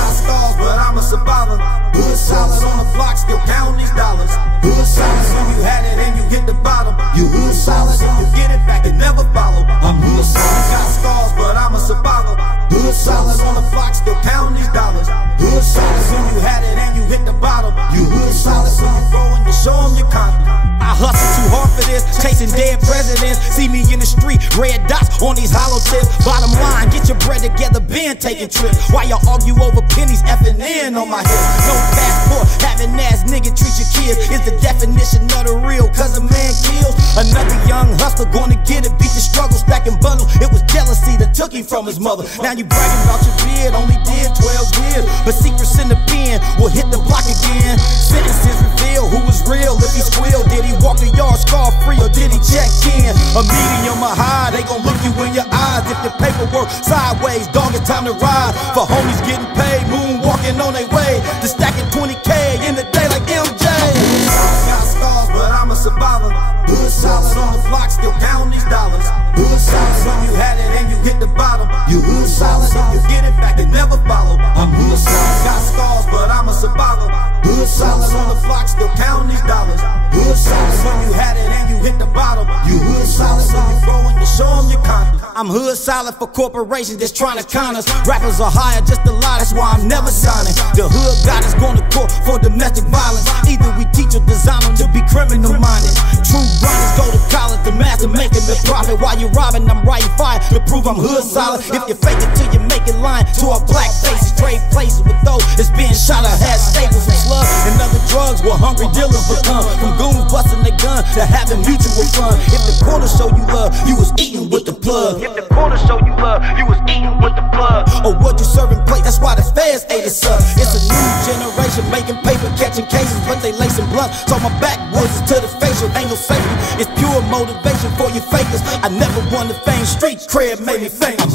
show them you're confident. I hustle too hard for this, chasing dead presidents. See me in the street, red dots on these hollow tips. Bottom line, get your bread together, been taking trips. Why y'all argue over pennies, effing in on my hip? No passport, having ass nigga treat your kids is the definition of the real, cause a man kills. Another young hustler gonna get it, beat the struggle, stacking bundles. It was jealousy that took him from his mother. Now you bragging about your beard, only did 12 years. But secrets in the pen will hit the block again. Sentences reveal who was real if he squealed. Did he walk the yard scar free or did he check in? A medium or high, they gon' look you in your eyes. If your paperwork sideways, dog, it's time to ride. For homies getting paid, moonwalking on their way to stacking 20K in the day like MJ. Got scars, but I'm a survivor. Hood solid on the block, still counting these dollars. Hood solid when you had it and you hit the bottom. You hood solid, you get it back and never follow. I'm hood solid, got scars, but I'm a survivor. Hood solid on the block, still counting these dollars. Hood solid when you had it and you hit the bottom. You hood solid when you growing, you show them you're confident. I'm hood solid for corporations that's trying to con us. Rappers are hired just to lie, that's why I'm never signing. The hood got us going to court for domestic violence. Either we teach or design them to be criminal minded. True grinders go to college, the master making the profit. While you robbing, I'm writing fire to prove I'm hood solid. If you fake it till you make it lying to our black faces. Trade places with those that's being shot or had staples from slugs and other drugs where hungry dealers become. From goons busting their gun to having mutual fun. If the corner show you love, you was eating with the plug. If the corner show you love, you was eating with the plug. Or what you serving plate, that's why the feds ate us up. It's a new generation making paper, catching cases, but they lacing blunt. So my backwoods is to the facial, ain't no safety. It's pure motivation for you fakers. I never won the fame, street cred made me famous.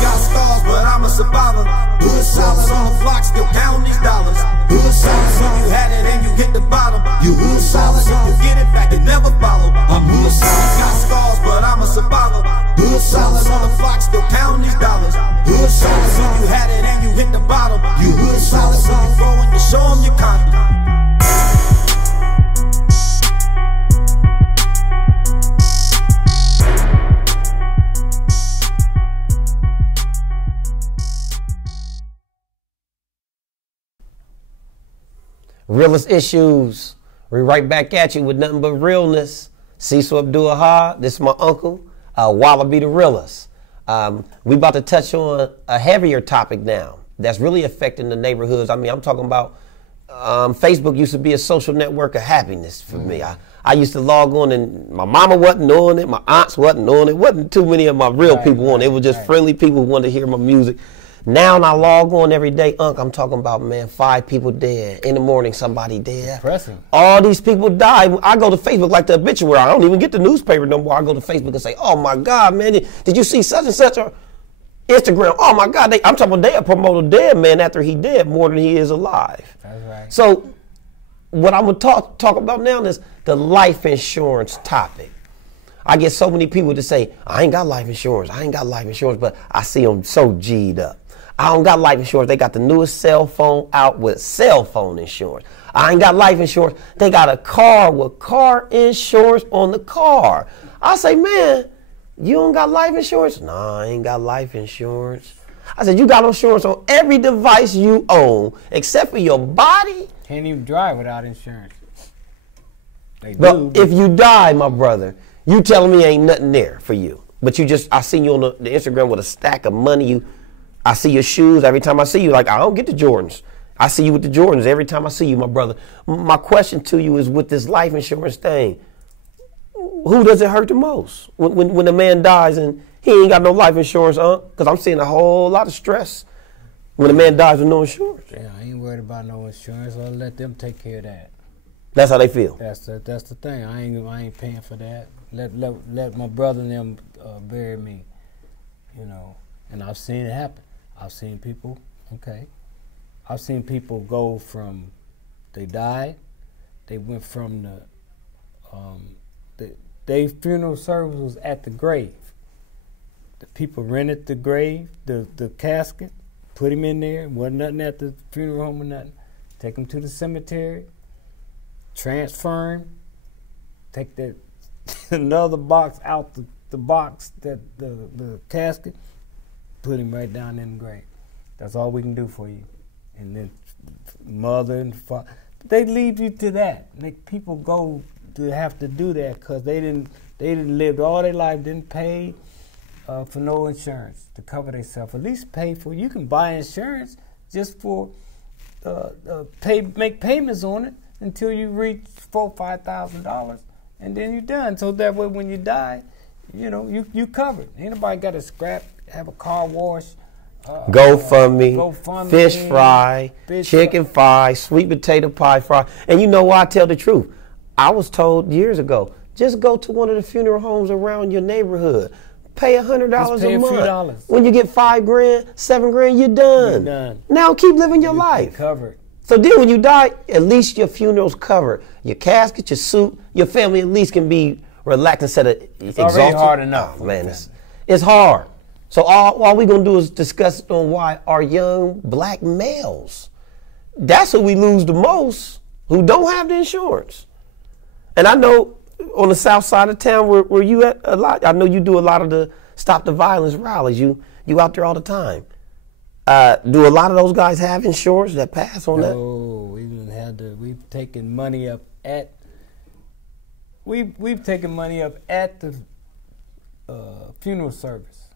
Got scars, but I'm a survivor. Hood solid on the block, still counting these dollars. Hood solid when you had it and you hit the bottom. You hood solid, you get it back and never follow. I'm hood solid, got scars, but I'm a survivor. Hood solid on the block, still counting these dollars. Hood solid when you had it and you hit the bottom. You hood solid, so you growing, you show them you're confident. Realest issues. We right back at you with nothing but realness. Cecil Abdul-Ahad, this is my uncle, Wallaby the Realest. We about to touch on a heavier topic now that's really affecting the neighborhoods. I mean, I'm talking about Facebook used to be a social network of happiness for me. I used to log on and my mama wasn't on it, my aunts wasn't on it. Wasn't too many of my real people on it. It was just friendly people who wanted to hear my music. Now when I log on every day, I'm talking about, man, 5 people dead. In the morning, somebody dead. Depressing. All these people died. I go to Facebook like the obituary. I don't even get the newspaper no more. I go to Facebook and say, oh my God, man, did you see such and such? Or Instagram, oh my God, I'm talking about they promote a dead man after he dead more than he is alive. That's right. So what I'm going to talk about now is the life insurance topic. I get so many people to say, I ain't got life insurance. I ain't got life insurance, but I see them so G'd up. I don't got life insurance. They got the newest cell phone out with cell phone insurance. I ain't got life insurance. They got a car with car insurance on the car. I say, man, you don't got life insurance? Nah, I ain't got life insurance. I said, you got insurance on every device you own except for your body? Can't even drive without insurance. They But do. if you die, my brother, you telling me ain't nothing there for you. But you just, I seen you on the Instagram with a stack of money. I see your shoes every time I see you. Like, I don't get the Jordans. I see you with the Jordans every time I see you, my brother. My question to you is with this life insurance thing, who does it hurt the most? When a man dies and he ain't got no life insurance, because I'm seeing a whole lot of stress when a man dies with no insurance. Yeah, I ain't worried about no insurance. I'll let them take care of that. That's how they feel. That's the thing. I ain't paying for that. Let my brother and them bury me. You know, and I've seen it happen. I've seen people, I've seen people go from, they died, they went from their funeral service was at the grave. The people rented the grave, the casket, put him in there, wasn't nothing at the funeral home or nothing. Take him to the cemetery, transfer him, take that another box out the box, that the casket, put him right down in the grave. That's all we can do for you. And then mother and father, they leave you to that. Make people go to have to do that because they didn't live all their life, didn't pay for no insurance to cover themselves. At least pay for. You can buy insurance just for make payments on it until you reach $4,000-$5,000, and then you're done. So that way, when you die, you know you covered. Ain't nobody got to scrap, have a car wash. GoFundMe, fish fry, chicken fry, sweet potato pie fry. And you know why I tell the truth? I was told years ago, just go to one of the funeral homes around your neighborhood. Pay $100 a month. When you get $5 grand, $7 grand, you're done. You're done. Now keep living your life. Covered. So then when you die, at least your funeral's covered. Your casket, your suit, your family at least can be relaxed instead of exhausted. It's already hard enough. Oh, man, it's hard. So all we're going to do is discuss on why our young black males, that's who we lose the most, who don't have the insurance. And I know on the south side of town where you at a lot, I know you do a lot of the Stop the Violence rallies. You out there all the time. Do a lot of those guys have insurance that pass on that? No, we've taken money up at the funeral service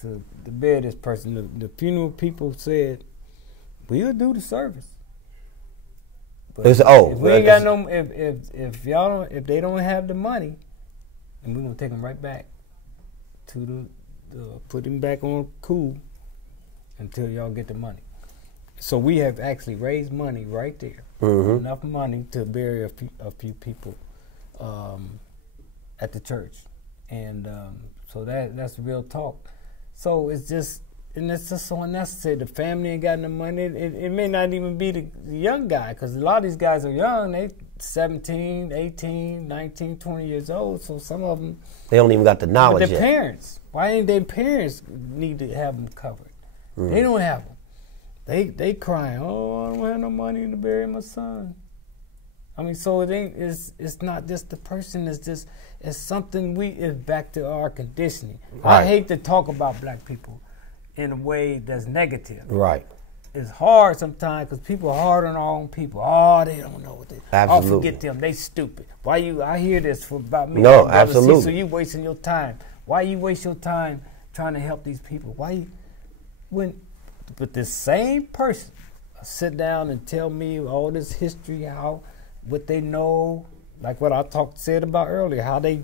to bury this person. The funeral people said, we'll do the service. But if we ain't got no, if they don't have the money, then we're gonna take them right back to put him back on cool until y'all get the money. So we have actually raised money right there, enough money to bury a few people at the church, and so that's real talk. So it's just. And it's just so unnecessary. The family ain't got no money. It may not even be the young guy, because a lot of these guys are young. They 17, 18, 19, 20 years old. So some of them... They don't even got the knowledge yet. Their parents. Why ain't their parents need to have them covered? They don't have them. They crying, oh, I don't have no money to bury my son. I mean, so it's not just the person. It's something it's back to our conditioning. Right. I hate to talk about black people in a way that's negative. Right. It's hard sometimes because people are hard on our own people. Oh, they don't know what they... Absolutely. Oh, forget them. They stupid. I hear this about me. No, absolutely. So you wasting your time. Why you waste your time trying to help these people? But this same person sit down and tell me all this history, what they know, like what I said about earlier, how they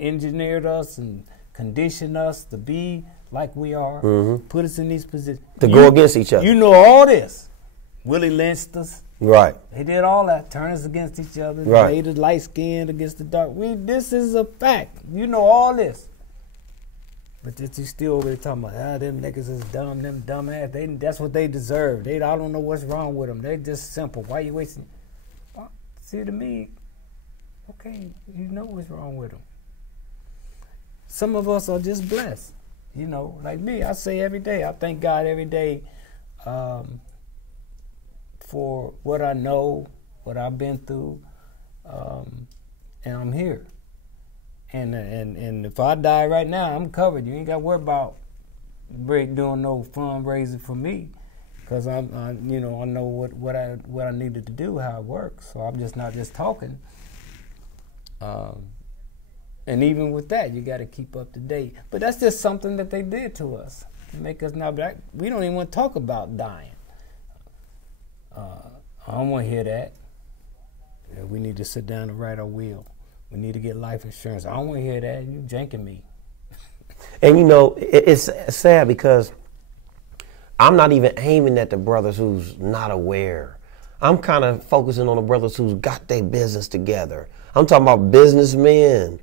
engineered us and conditioned us to be like we are, put us in these positions. To go against each other. You know all this. Willie lynched us. Right. They did all that. Turn us against each other. Right. Made us light-skinned against the dark. This is a fact. You know all this. But you still over there talking about, them niggas is dumb, them dumbass. That's what they deserve. I don't know what's wrong with them. They just simple. Why you wasting? Well, see, to me, okay, you know what's wrong with them. Some of us are just blessed. You know, like me, I say every day, I thank God every day for what I know, what I've been through, and I'm here. And if I die right now, I'm covered. You ain't got to worry about doing no fundraising for me, because I know what I needed to do, how it works. So I'm just not just talking. And even with that, you got to keep up to date. But that's just something that they did to us to make us not black. We don't even want to talk about dying. I don't want to hear that. Yeah, we need to sit down and write our will. We need to get life insurance. I don't want to hear that. You janking me. And it's sad because I'm not even aiming at the brothers who's not aware. I'm kind of focusing on the brothers who's got their business together. I'm talking about businessmen,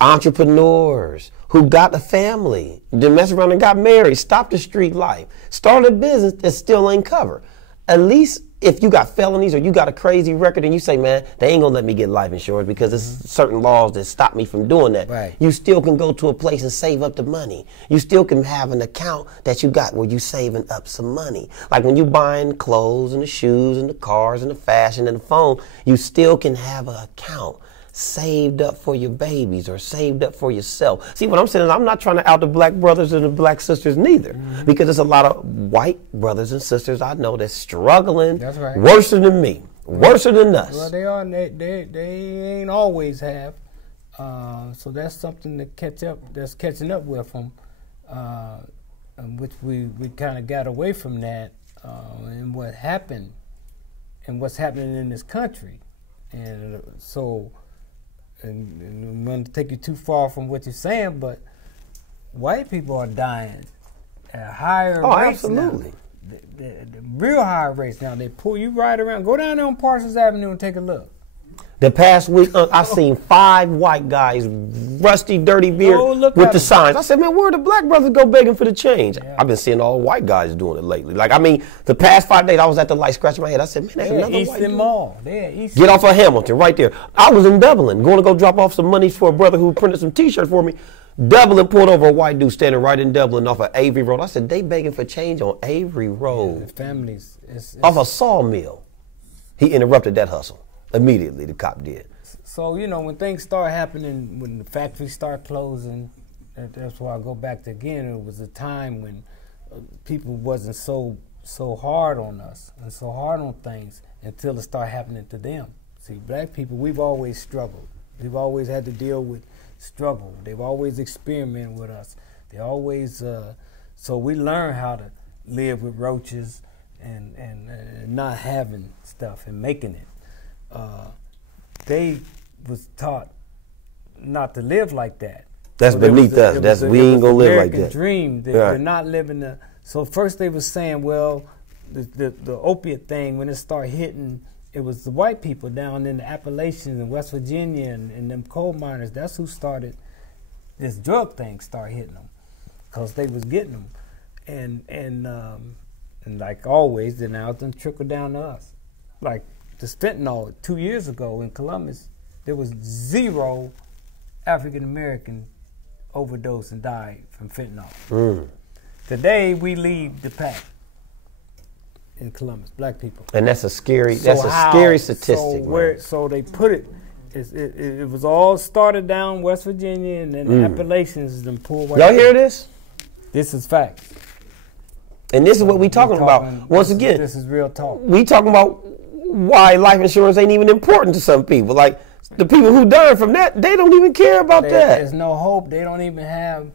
entrepreneurs who got a family, then messed around and got married, stopped the street life, started a business that still ain't covered. At least if you got felonies or you got a crazy record and you say, man, they ain't gonna let me get life insurance because there's certain laws that stop me from doing that. Right. You still can go to a place and save up the money. You still can have an account that you got where you saving up some money. Like when you buying clothes and the shoes and the cars and the fashion and the phone, you still can have an account saved up for your babies or saved up for yourself. See, what I'm saying is I'm not trying to out the black brothers and the black sisters neither, because there's a lot of white brothers and sisters I know that's struggling. That's right. Worse than me, worse than us. Well, they are. They ain't always have. So that's something to catch up. That's catching up with them, which we kind of got away from that, and what happened, and what's happening in this country, and so. And I'm going to take you too far from what you're saying, but white people are dying at higher rates absolutely. now. The real high rates now. They pull you right around. Go down there on Parsons Avenue and take a look. The past week, I seen 5 white guys, rusty, dirty beard, with the signs. I said, man, where the black brothers go begging for the change? Yeah. I've been seeing all white guys doing it lately. Like, I mean, the past 5 days, I was at the light scratching my head. I said, man, there's another white dude. Mall. East Get off of Hamilton, right there. I was in Dublin, going to go drop off some money for a brother who printed some T-shirts for me. Dublin pulled over a white dude standing right in Dublin off of Avery Road. I said, they begging for change on Avery Road. Yeah, the families. Off a sawmill. He interrupted that hustle. Immediately, the cop did. So, you know, when things start happening, when the factories start closing, that's why I go back to again, it was a time when people wasn't so hard on us and so hard on things until it started happening to them. See, black people, we've always struggled. We've always had to deal with struggle. They've always experimented with us. They always, so we learn how to live with roaches and not having stuff and making it. They was taught not to live like that. That's so beneath us. We ain't gonna live like that. Dream. They're not living the. So first they was saying, well, the opiate thing, when it started hitting, it was the white people down in the Appalachians and West Virginia and them coal miners. That's who started this drug thing. Start hitting them because they was getting them, and like always, then now it trickled down to us. Like the fentanyl 2 years ago in Columbus, there was 0 African American overdose and died from fentanyl. Today we lead the pack in Columbus, black people. And that's a scary statistic. So they put it. It was all started down West Virginia and then Appalachians and poor white. Y'all hear this? This is facts. And this is what we talking about. Once again, this is real talk. We talking about why life insurance ain't even important to some people. Like the people who died from that, they don't even care about that. There's no hope. They don't even have.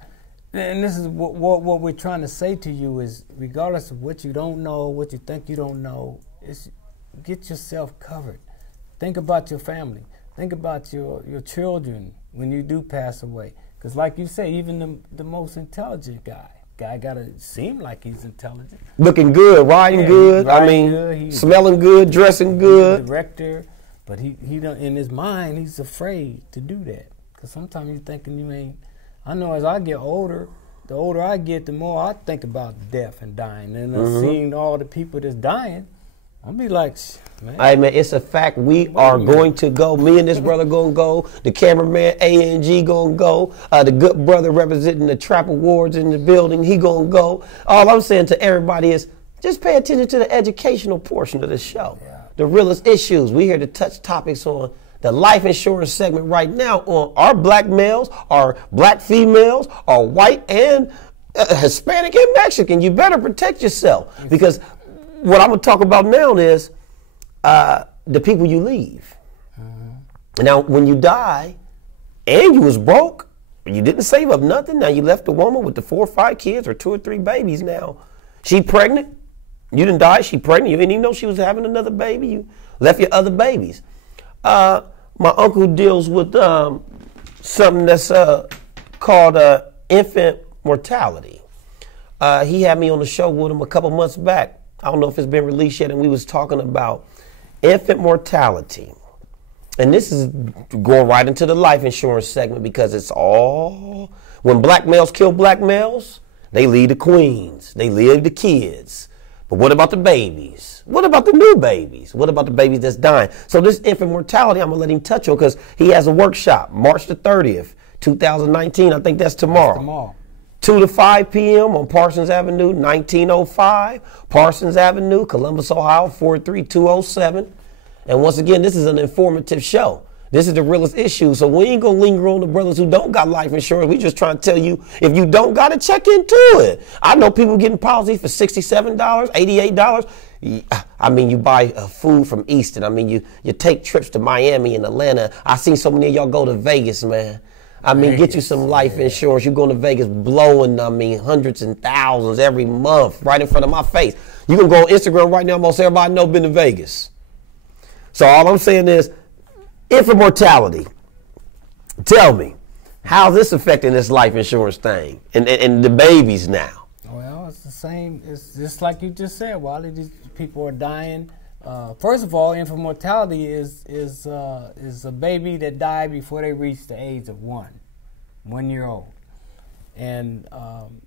And this is what we're trying to say to you is, regardless of what you don't know, what you think you don't know, is get yourself covered. Think about your family. Think about your children when you do pass away. Because like you say, even the most intelligent guy gotta seem like he's intelligent. Looking good, riding good. Smelling good, dressing good. He's a director, but he don't, in his mind, he's afraid to do that. Because sometimes you're thinking you ain't. I know as I get older, the older I get, the more I think about death and dying. And seeing all the people that's dying, I'll be like, man. Hey, man, it's a fact. We are going to go. Me and this brother going to go. The cameraman, A&G, going to go. The good brother representing the Trap Awards in the building, he going to go. All I'm saying to everybody is just pay attention to the educational portion of the show. Yeah. The realest issues. We're here to touch topics on the life insurance segment right now on our black males, our black females, our white and Hispanic and Mexican. You better protect yourself because what I'm going to talk about now is the people you leave. Now, when you die and you was broke, you didn't save up nothing. Now you left the woman with the 4 or 5 kids or 2 or 3 babies now. She pregnant. You didn't die. She pregnant. You didn't even know she was having another baby. You left your other babies. My uncle deals with something that's called infant mortality. He had me on the show with him a couple months back. I don't know if it's been released yet, and we was talking about infant mortality. And this is going right into the life insurance segment because it's all, when black males kill black males, they leave the queens, they leave the kids. But what about the babies? What about the new babies? What about the babies that's dying? So this infant mortality, I'm going to let him touch on because he has a workshop, March the 30th, 2019. I think that's tomorrow. That's tomorrow. 2 to 5 p.m. on Parsons Avenue, 1905 Parsons Avenue, Columbus, Ohio, 43207. And once again, this is an informative show. This is the realest issue. So we ain't gonna linger on the brothers who don't got life insurance. We just trying to tell you, if you don't got it, check into it. I know people getting policies for $67, $88. I mean, you buy food from Easton. I mean, you take trips to Miami and Atlanta. I seen so many of y'all go to Vegas, man. I mean, get you some life insurance. You going to Vegas blowing, I mean, hundreds and thousands every month right in front of my face. You can go on Instagram right now, almost everybody know been to Vegas. So all I'm saying is, infant mortality. Tell me, how's this affecting this life insurance thing and the babies now? Well, it's the same. It's just like you just said, Wally. These people are dying. First of all, infant mortality is a baby that died before they reached the age of 1 year old. And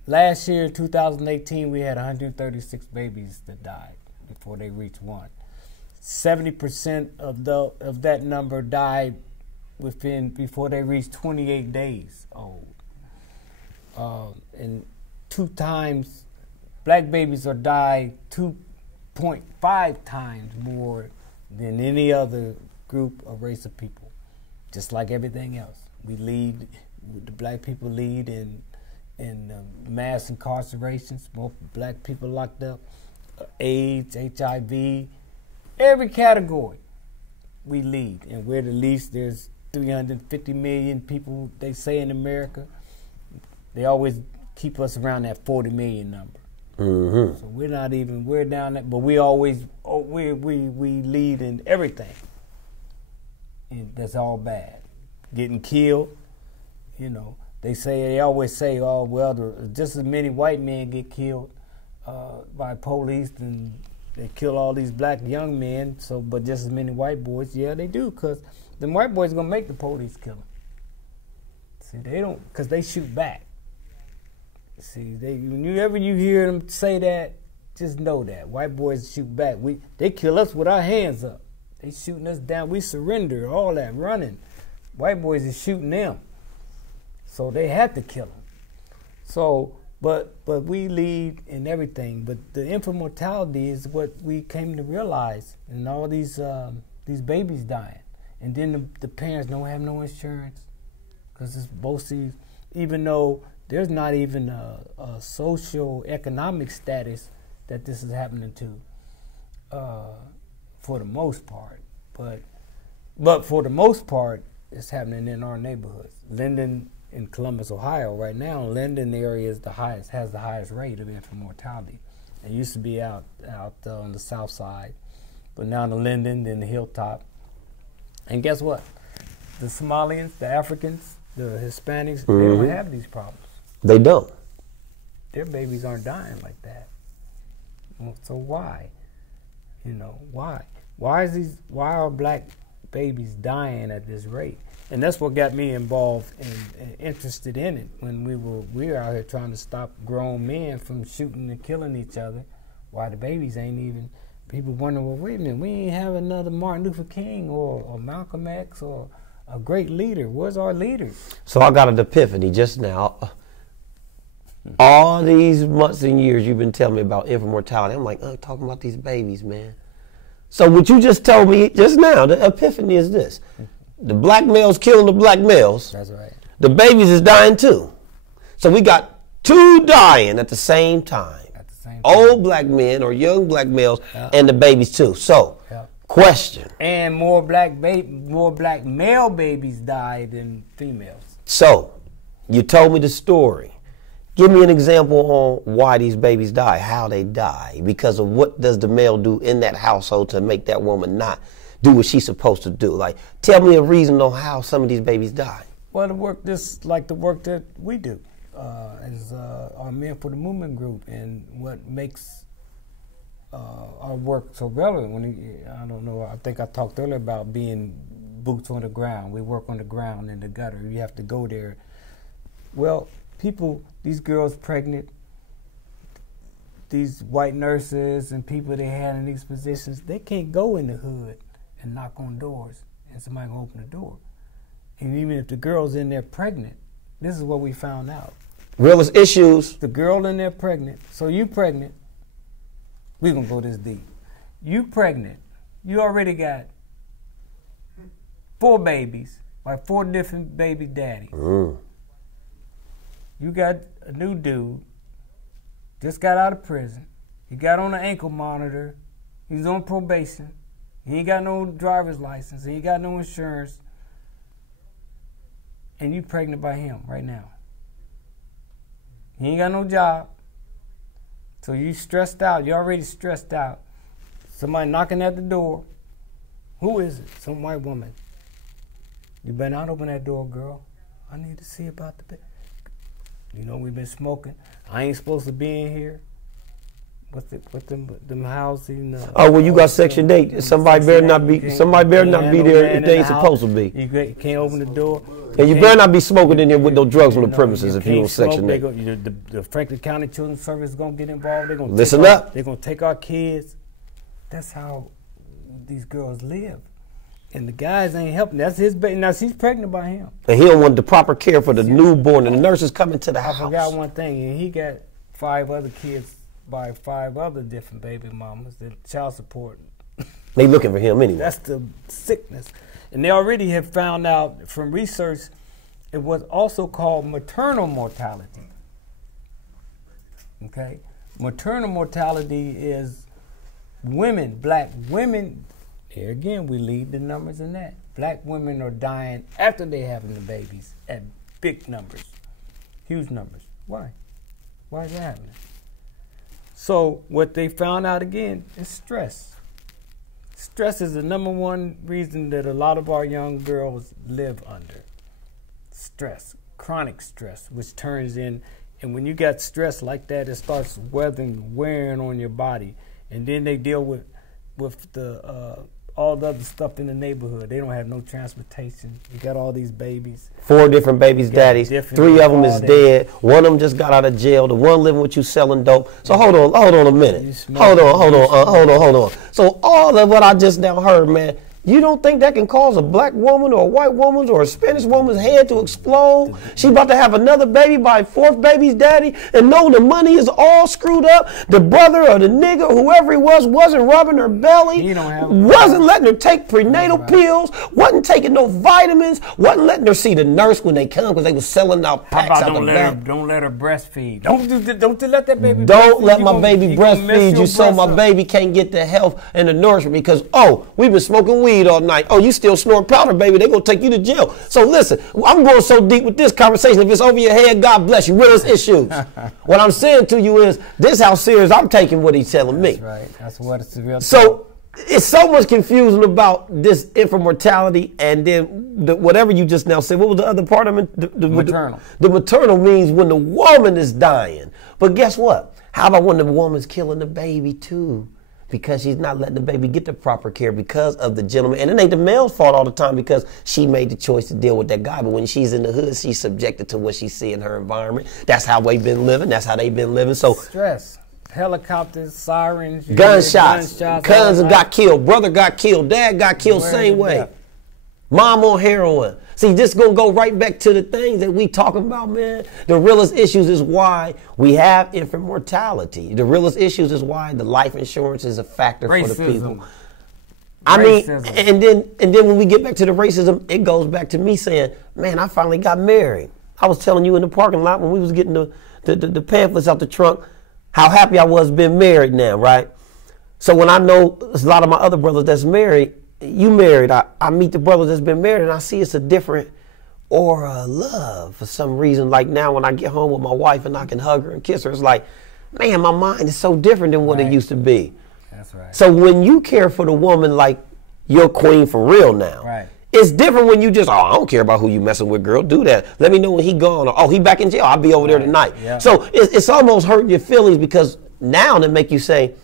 last year, 2018, we had 136 babies that died before they reached 1. 70% of that number died before they reached 28 days old. And 2 times, black babies are died 2.5 times more than any other group or race of people. Just like everything else, we lead. The black people lead in mass incarcerations. More black people locked up, AIDS, HIV. Every category, we lead, and we're the least. There's 350 million people, they say, in America. They always keep us around that 40 million number. Mm-hmm. So we're down there, but we always, we lead in everything. And that's all bad. Getting killed, they always say, oh, well, just as many white men get killed by police and they kill all these black young men, but just as many white boys. Yeah, they do, because the white boys are going to make the police kill them. See, they don't, because they shoot back. See, whenever you hear them say that, just know that. White boys shoot back. They kill us with our hands up. They shooting us down. We surrender, all that, running. White boys is shooting them. So they had to kill them. So, but we lead in everything. But the infant mortality is what we came to realize, and all these babies dying, and then the parents don't have no insurance, because it's mostly, even though there's not even a social economic status that this is happening to, for the most part. But for the most part, it's happening in our neighborhoods. Linden, in Columbus, Ohio, right now, Linden area has the highest rate of infant mortality. It used to be out on the south side, but now the Linden, then the Hilltop. And guess what? The Somalians, the Africans, the Hispanics, they don't have these problems. They don't. Their babies aren't dying like that. Well, so why? Why? Why are black babies dying at this rate? And that's what got me involved and interested in it, when we were out here trying to stop grown men from shooting and killing each other. Why the babies ain't even, people wonder, well, wait a minute, we ain't have another Martin Luther King or Malcolm X or a great leader. Where's our leaders? So I got an epiphany just now. All these months and years you've been telling me about infant mortality, I'm like, talking about these babies, man. So what you just told me just now, the epiphany is this. The black males killing the black males. That's right. The babies is dying too. So we got 2 dying at the same time. At the same time. Old black men or young black males, and the babies too. So, question. And more black male babies die than females. So, you told me the story. Give me an example on why these babies die, how they die, because of what does the male do in that household to make that woman not do what she's supposed to do. Like, tell me a reason on how some of these babies die. Well, the work that we do as our Men for the Movement group, and what makes our work so relevant. I don't know, I think I talked earlier about being boots on the ground. We work on the ground in the gutter. You have to go there. Well, these girls pregnant, these white nurses and people they had in these positions, they can't go in the hood and knock on doors and somebody can open the door. And even if the girl's in there pregnant, this is what we found out. Realest issues. The girl in there pregnant, so you pregnant, we're going to go this deep. You pregnant, you already got 4 babies, like 4 different baby daddies. You got a new dude, just got out of prison. He got on an ankle monitor. He's on probation. He ain't got no driver's license. He ain't got no insurance. And you pregnant by him right now. He ain't got no job. So you stressed out. You already stressed out. Somebody knocking at the door. Who is it? Some white woman. You better not open that door, girl. I need to see about the baby. You know we've been smoking. I ain't supposed to be in here. What them housing? Oh, well, you got Section 8. Somebody better not be. Somebody better not be there if they ain't supposed to be. You can't open the door. And you better not be smoking in here with no drugs on the premises if you're on Section 8. The Franklin County Children's Service is gonna get involved. They're gonna listen up. They're gonna take our kids. That's how these girls live. And the guys ain't helping. That's his baby. Now she's pregnant by him. And he don't want the proper care for the newborn. And the nurses coming to the house. I forgot one thing. And he got 5 other kids by 5 other different baby mamas. The child support. They looking for him anyway. That's the sickness. And they already have found out from research it was also called maternal mortality. Okay? Maternal mortality is women, black women. Here again, we lead the numbers in that. Black women are dying after they having the babies at big numbers, huge numbers. Why? Why is that happening? So what they found out again is stress. Stress is the #1 reason that a lot of our young girls live under. Stress, chronic stress, which turns in, and when you got stress like that, it starts wearing on your body. And then they deal with the all the other stuff in the neighborhood. They don't have no transportation. You got all these babies. 4 different babies, daddies. 3 of them is dead. 1 of them just got out of jail. The one living with you selling dope. So hold on a minute. Hold on. So all of what I just now heard, man, you don't think that can cause a black woman or a white woman's or a Spanish woman's head to explode? She about to have another baby by 4th baby's daddy, and no, the money is all screwed up. The brother or the nigga, whoever he was, wasn't rubbing her belly, wasn't letting her take prenatal pills, wasn't taking no vitamins, wasn't letting her see the nurse when they come because they was selling out packs out the back. Don't let her breastfeed. Don't let that baby. Don't let my baby breastfeed you, so my baby can't get the health and the nourishment because we've been smoking weed all night. You still snort powder, baby. They're going to take you to jail. So listen, I'm going so deep with this conversation. If it's over your head, God bless you. Realest issues. What I'm saying to you is this how serious I'm taking what he's telling me. That's right. That's what it's real. So it's so much confusion about this infant mortality and then whatever you just now said. What was the other part of it? The maternal. The maternal means when the woman is dying. But guess what? How about when the woman's killing the baby too? Because she's not letting the baby get the proper care because of the gentleman. And it ain't the male's fault all the time because she made the choice to deal with that guy. But when she's in the hood, she's subjected to what she see in her environment. That's how they've been living. That's how they've been living. So stress, helicopters, sirens, gunshots. Cousin got killed. Brother got killed. Dad got killed. Same way. Mom on heroin. See, this is going to go right back to the things that we talking about, man. The realest issues is why we have infant mortality. The realest issues is why the life insurance is a factor for the people. I mean, and then when we get back to the racism, it goes back to me saying, man, I finally got married. I was telling you in the parking lot when we was getting the pamphlets out the trunk, how happy I was being married now, right? So when I know a lot of my other brothers that's married, you married, I meet the brothers that's been married and I see it's a different aura of love for some reason. Like now when I get home with my wife and I can hug her and kiss her, it's like, man, my mind is so different than what it used to be. That's right. So when you care for the woman like your queen for real now, it's different when you just, I don't care about who you messing with, girl, do that. Let me know when he gone, or he back in jail, I'll be over there tonight. Yeah. So it's almost hurting your feelings because now they make you say,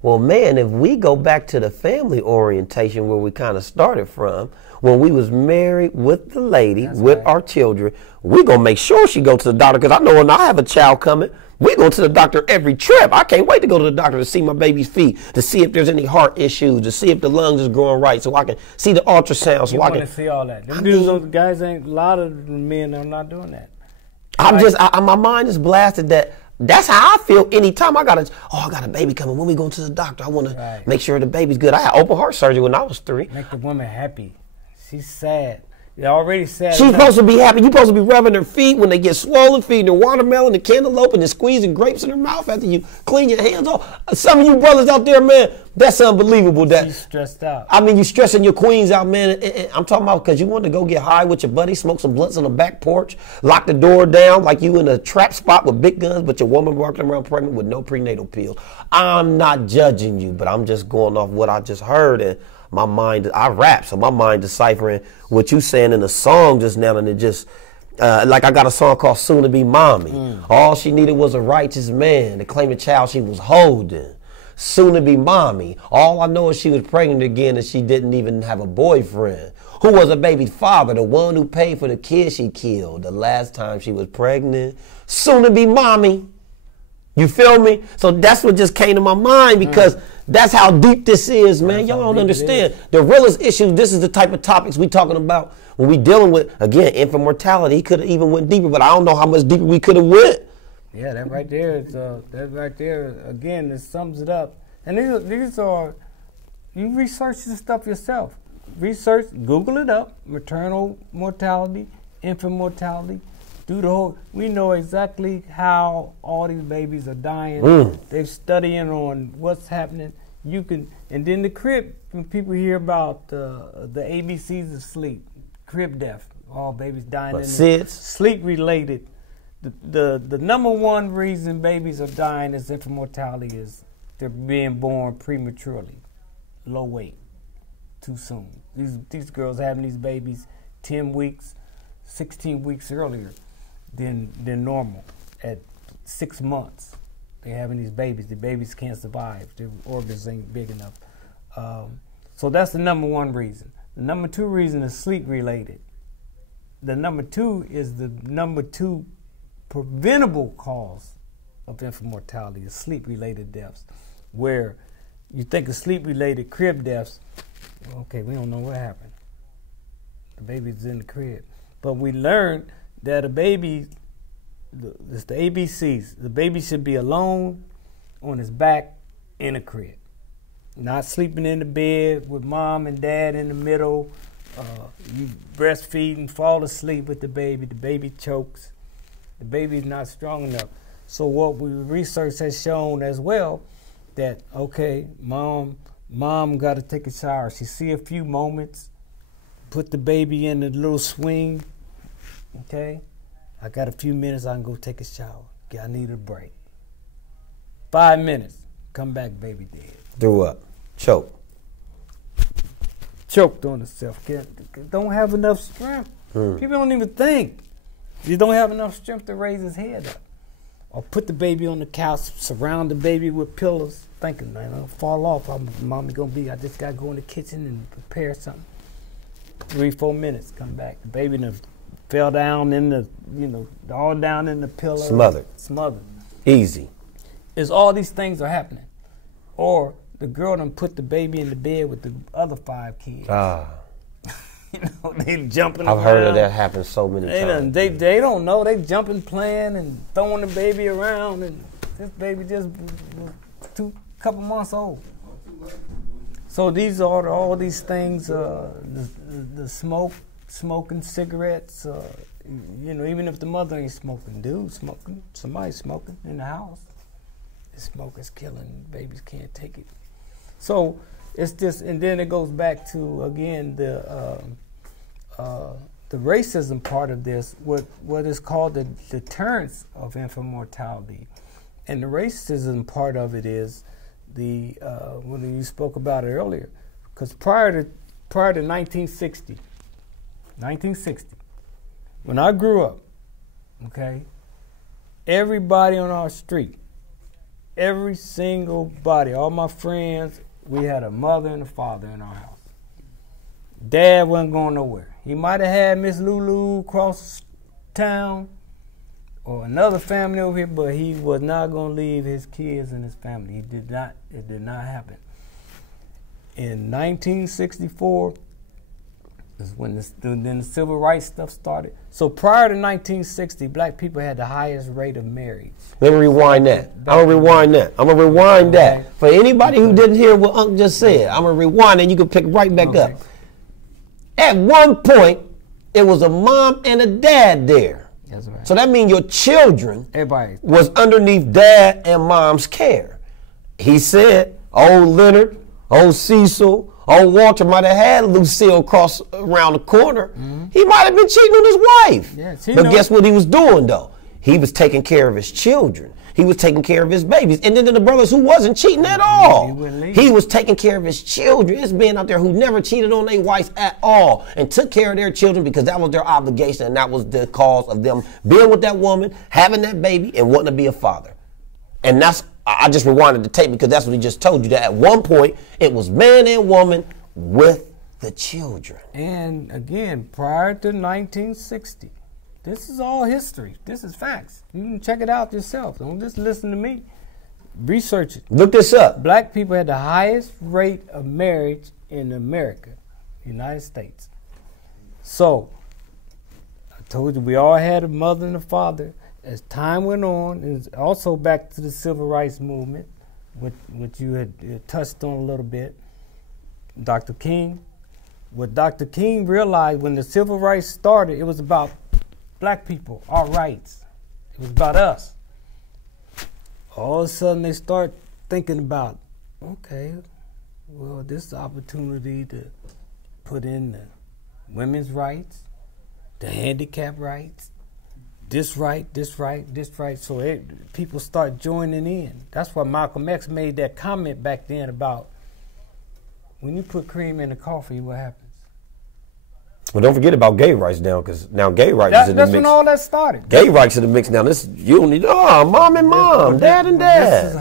well, man, if we go back to the family orientation where we kind of started from, when we was married with the lady, with our children, we going to make sure she go to the doctor because I know when I have a child coming, we go to the doctor every trip. I can't wait to go to the doctor to see my baby's feet, to see if there's any heart issues, to see if the lungs is growing right so I can see the ultrasound. So I can see all that. Those guys ain't, a lot of the men are not doing that. My mind is blasted that. That's how I feel anytime I got a baby coming. When we going to the doctor, I want to make sure the baby's good. I had open heart surgery when I was 3. Make the woman happy. She's sad. They're already sad. She's supposed to be happy. You're supposed to be rubbing her feet when they get swollen, feeding her watermelon, the cantaloupe, and then squeezing grapes in her mouth after you clean your hands off. Some of you brothers out there, man, that's unbelievable. She's stressed out. I mean, you stressing your queens out, man. And I'm talking about because you want to go get high with your buddy, smoke some blunts on the back porch, lock the door down like you in a trap spot with big guns, but your woman walking around pregnant with no prenatal pills. I'm not judging you, but I'm just going off what I just heard. And my mind, I rap, so my mind deciphering what you saying in the song just now, and it just, like I got a song called Soon to Be Mommy. All she needed was a righteous man to claim the child she was holding. Soon to be mommy. All I know is she was pregnant again and she didn't even have a boyfriend. Who was a baby father, the one who paid for the kid she killed the last time she was pregnant. Soon to be mommy. You feel me? So that's what just came to my mind because that's how deep this is, man. Y'all don't understand. The realest issues, this is the type of topics we talking about when we dealing with, again, infant mortality. He could have even went deeper, but I don't know how much deeper we could have went. Yeah, that right there is, that right there, again, it sums it up. And these are, you research this stuff yourself. Research, Google it up, maternal mortality, infant mortality. Do the whole, we know exactly how all these babies are dying. They're studying on what's happening. You can, and then the crib, when people hear about the ABCs of sleep, crib death, all babies dying in SIDS? Sleep related. The number one reason babies are dying is infant mortality is they're being born prematurely, low weight, too soon. These girls having these babies 10 weeks, 16 weeks earlier than normal. At 6 months, they're having these babies. The babies can't survive. Their organs ain't big enough. So that's the number one reason. The number two reason is sleep related. The number two is the number two preventable cause of infant mortality is sleep-related deaths, where you think of sleep-related crib deaths, okay, we don't know what happened. The baby's in the crib. But we learned that a baby, it's the ABCs, the baby should be alone on his back in a crib, not sleeping in the bed with mom and dad in the middle. You breastfeeding, fall asleep with the baby chokes. The baby's not strong enough. So what research has shown as well that, okay, mom got to take a shower. She see a few moments, put the baby in a little swing, okay? I got a few minutes, I can go take a shower. I need a break. 5 minutes, come back, baby dead. Threw up, choked. Choked on herself, don't have enough strength. People don't even think. You don't have enough strength to raise his head up. Or put the baby on the couch, surround the baby with pillows, thinking, man, I'll fall off. Mommy gonna be, I just gotta go in the kitchen and prepare something. 3-4 minutes, come back. The baby fell down in the, all down in the pillow. Smothered. Easy. It's all these things are happening. Or the girl done put the baby in the bed with the other 5 kids. They jumping around. I've heard of that happen so many times. They don't know. They jumping, playing, and throwing the baby around, and this baby just couple months old. So these are all these things. The smoking cigarettes. Even if the mother ain't smoking, dude smoking, somebody smoking in the house. The smoke is killing. Babies can't take it. So it's just, and then it goes back to again the racism part of this. What is called the deterrence of infant mortality, and the racism part of it is the when you spoke about it earlier, because prior to 1960, when I grew up, okay, everybody on our street, every single body, all my friends, we had a mother and a father in our house. Dad wasn't going nowhere. He might have had Miss Lulu across town or another family over here, but he was not going to leave his kids and his family. He did not. It did not happen. In 1964 is when then the civil rights stuff started. So prior to 1960, black people had the highest rate of marriage. Let me rewind that. I'm going to rewind that. For anybody who didn't hear what Unc just said, I'm going to rewind and you can pick right back up. At one point, it was a mom and a dad there. That's right. So that means your children Everybody. was underneath dad and mom's care. He said, old Leonard, old Cecil, old Walter might have had Lucille cross around the corner. He might have been cheating on his wife. Yes, but guess what he was doing though? He was taking care of his children. He was taking care of his babies. And then the brothers who wasn't cheating at all. He was taking care of his children. It's men out there who never cheated on their wives at all and took care of their children because that was their obligation and that was the cause of them being with that woman, having that baby, and wanting to be a father. And that's, I just rewinded the tape because that's what he just told you, that at one point it was man and woman with the children. And again, prior to 1960, this is all history. This is facts. You can check it out yourself. Don't just listen to me. Research it. Look this up. Black people had the highest rate of marriage in America, United States. So, I told you we all had a mother and a father. As time went on, and also back to the civil rights movement, which you had touched on a little bit, Dr. King. What Dr. King realized when the civil rights started, it was about black people, our rights. It was about us. All of a sudden they start thinking about, okay, well, this is an opportunity to put in the women's rights, the handicap rights, this right, this right, this right. So people start joining in. That's why Malcolm X made that comment back then about when you put cream in the coffee, what happens? Well, don't forget about gay rights now, because now gay rights is in the mix. That's when all that started. Gay rights in the mix now. This you don't need. Oh, mom and mom, dad and dad.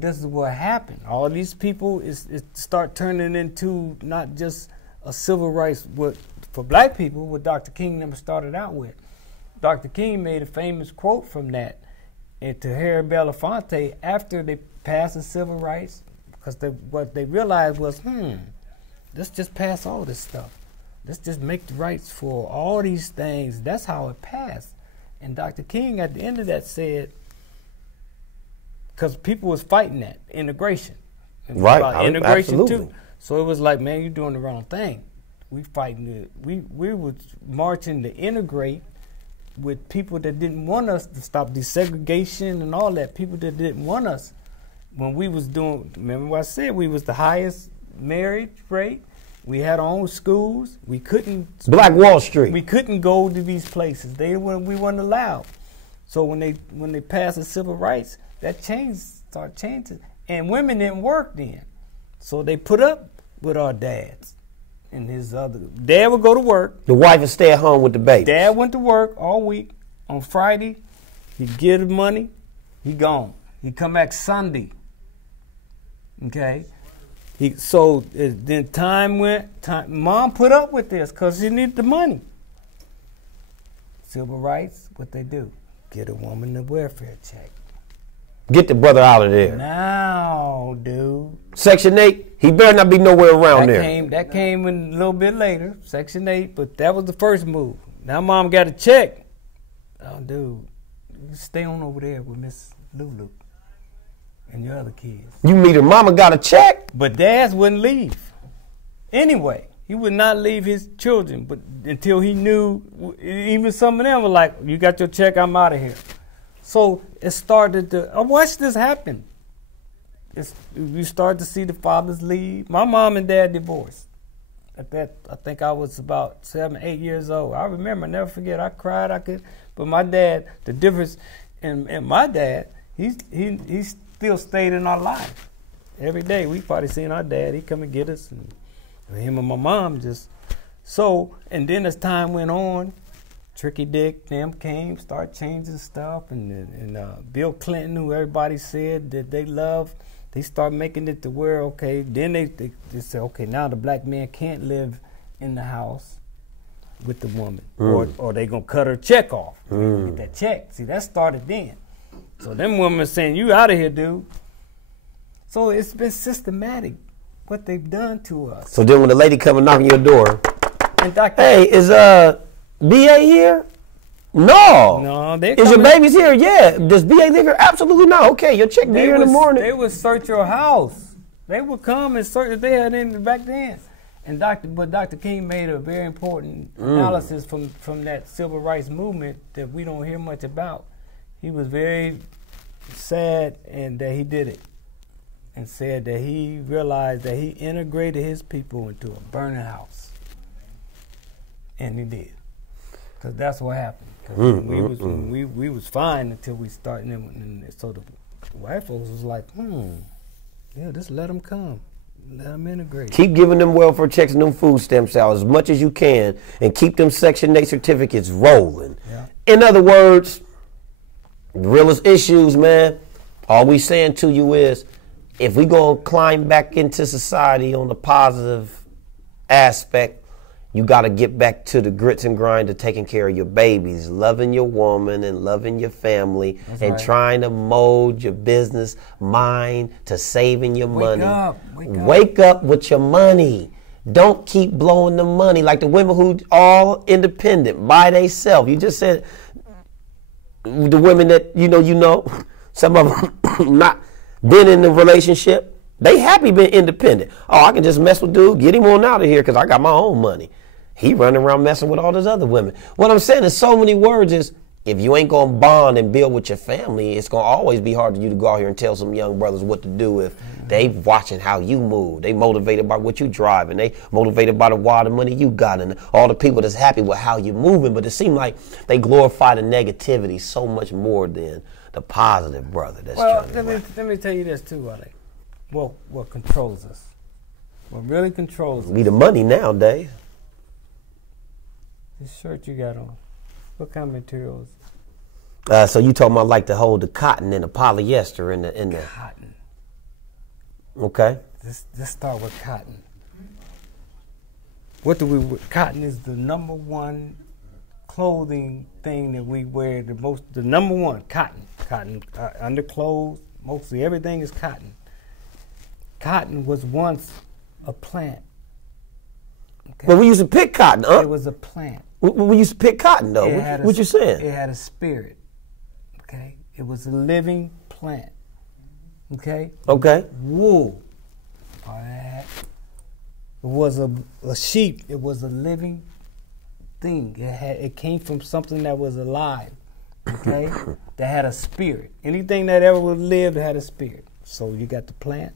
This is what happened. All these people is start turning into not just a civil rights for black people. What Dr. King never started out with. Dr. King made a famous quote from that, and to Harry Belafonte after they passed the civil rights, because what they realized was, let's just pass all this stuff. Let's just make the rights for all these things. That's how it passed. And Dr. King at the end of that said, because people was fighting that, integration. Right, integration absolutely. too. So it was like, man, you're doing the wrong thing. We fighting it. We was marching to integrate with people that didn't want us to stop desegregation and all that. People that didn't want us when we was doing, remember what I said, we was the highest marriage rate. We had our own schools. We couldn't. Black Wall Street. We couldn't go to these places. We weren't allowed. So when they passed the civil rights, that started changing. And women didn't work then. So they put up with our dads. And his other dad would go to work. The wife would stay at home with the baby. Dad went to work all week. On Friday, he'd get the money. He gone. He come back Sunday. Okay. So then time went. Mom put up with this because she needed the money. Civil rights, what they do? Get a woman a welfare check. Get the brother out of there. Now, dude. Section 8, he better not be nowhere around there. That came in a little bit later, Section 8, but that was the first move. Now mom got a check. Oh, dude, you stay on over there with Miss Lulu and your other kids. You meet her mama got a check? But dads wouldn't leave. Anyway, he would not leave his children but until he knew, even some of them were like, you got your check, I'm out of here. So it started to, I watched this happen. You start to see the fathers leave. My mom and dad divorced. At that, I think I was about 7, 8 years old. I remember, never forget, I cried, but my dad, the difference in my dad, he still stayed in our life. Every day we probably seen our dad, he'd come and get us, and him and my mom just, so, and then as time went on, Tricky Dick, them came, start changing stuff, and Bill Clinton, who everybody said that they loved, they start making it to where, okay, then they say, okay, now the black man can't live in the house with the woman, or they gonna cut her check off. Get that check. See, that started then. So them women saying, you out of here, dude. So it's been systematic, what they've done to us. So then when the lady come and knock on your door, And Dr. hey, is BA here? No. Is your babies here? Yeah. Does BA live here? Absolutely not. Okay, your check be here in the morning. They would search your house. They would come and search if they had anything back then. But Dr. King made a very important analysis from that civil rights movement that we don't hear much about. He was very sad and that he did it, and said that he realized that he integrated his people into a burning house, and he did, because that's what happened. We was fine until we started, and so the white folks was like, yeah, just let them come. Let them integrate. Keep giving them welfare checks and them food stamps out as much as you can, and keep them Section 8 certificates rolling. Yeah. In other words, realest issues, man. All we saying to you is, if we gonna climb back into society on the positive aspect, you got to get back to the grits and grind of taking care of your babies, loving your woman and loving your family. That's and right. Trying to mold your business mind to saving your money. Wake up with your money. Don't keep blowing the money like the women who all independent by themselves. You just said the women that you know, some of them not been in the relationship. They happy being independent. Oh, I can just mess with dude, get him on out of here because I got my own money. He running around messing with all those other women. What I'm saying in so many words is, if you ain't going to bond and build with your family, it's going to always be hard for you to go out here and tell some young brothers what to do if they watching how you move. They motivated by what you drive, and they motivated by the wad of money you got, and all the people that's happy with how you're moving. But it seems like they glorify the negativity so much more than the positive, brother. That's let me tell you this too, Wally. What controls us? What really controls us? Be the money nowadays. This shirt you got on, what kind of materials? So you talking about like the cotton and the polyester and the cotton. Okay. Let's start with cotton. Cotton is the number one clothing thing that we wear the most. The number one, cotton. Cotton underclothes, mostly everything is cotton. Cotton was once a plant. Okay? Well, we used to pick cotton, huh? It was a plant. We used to pick cotton, though. What you saying? It had a spirit. Okay? It was a living plant. Okay? Okay. Wool. All right. It was a sheep. It was a living thing. It came from something that was alive. Okay? That had a spirit. Anything that ever lived had a spirit. So you got the plant.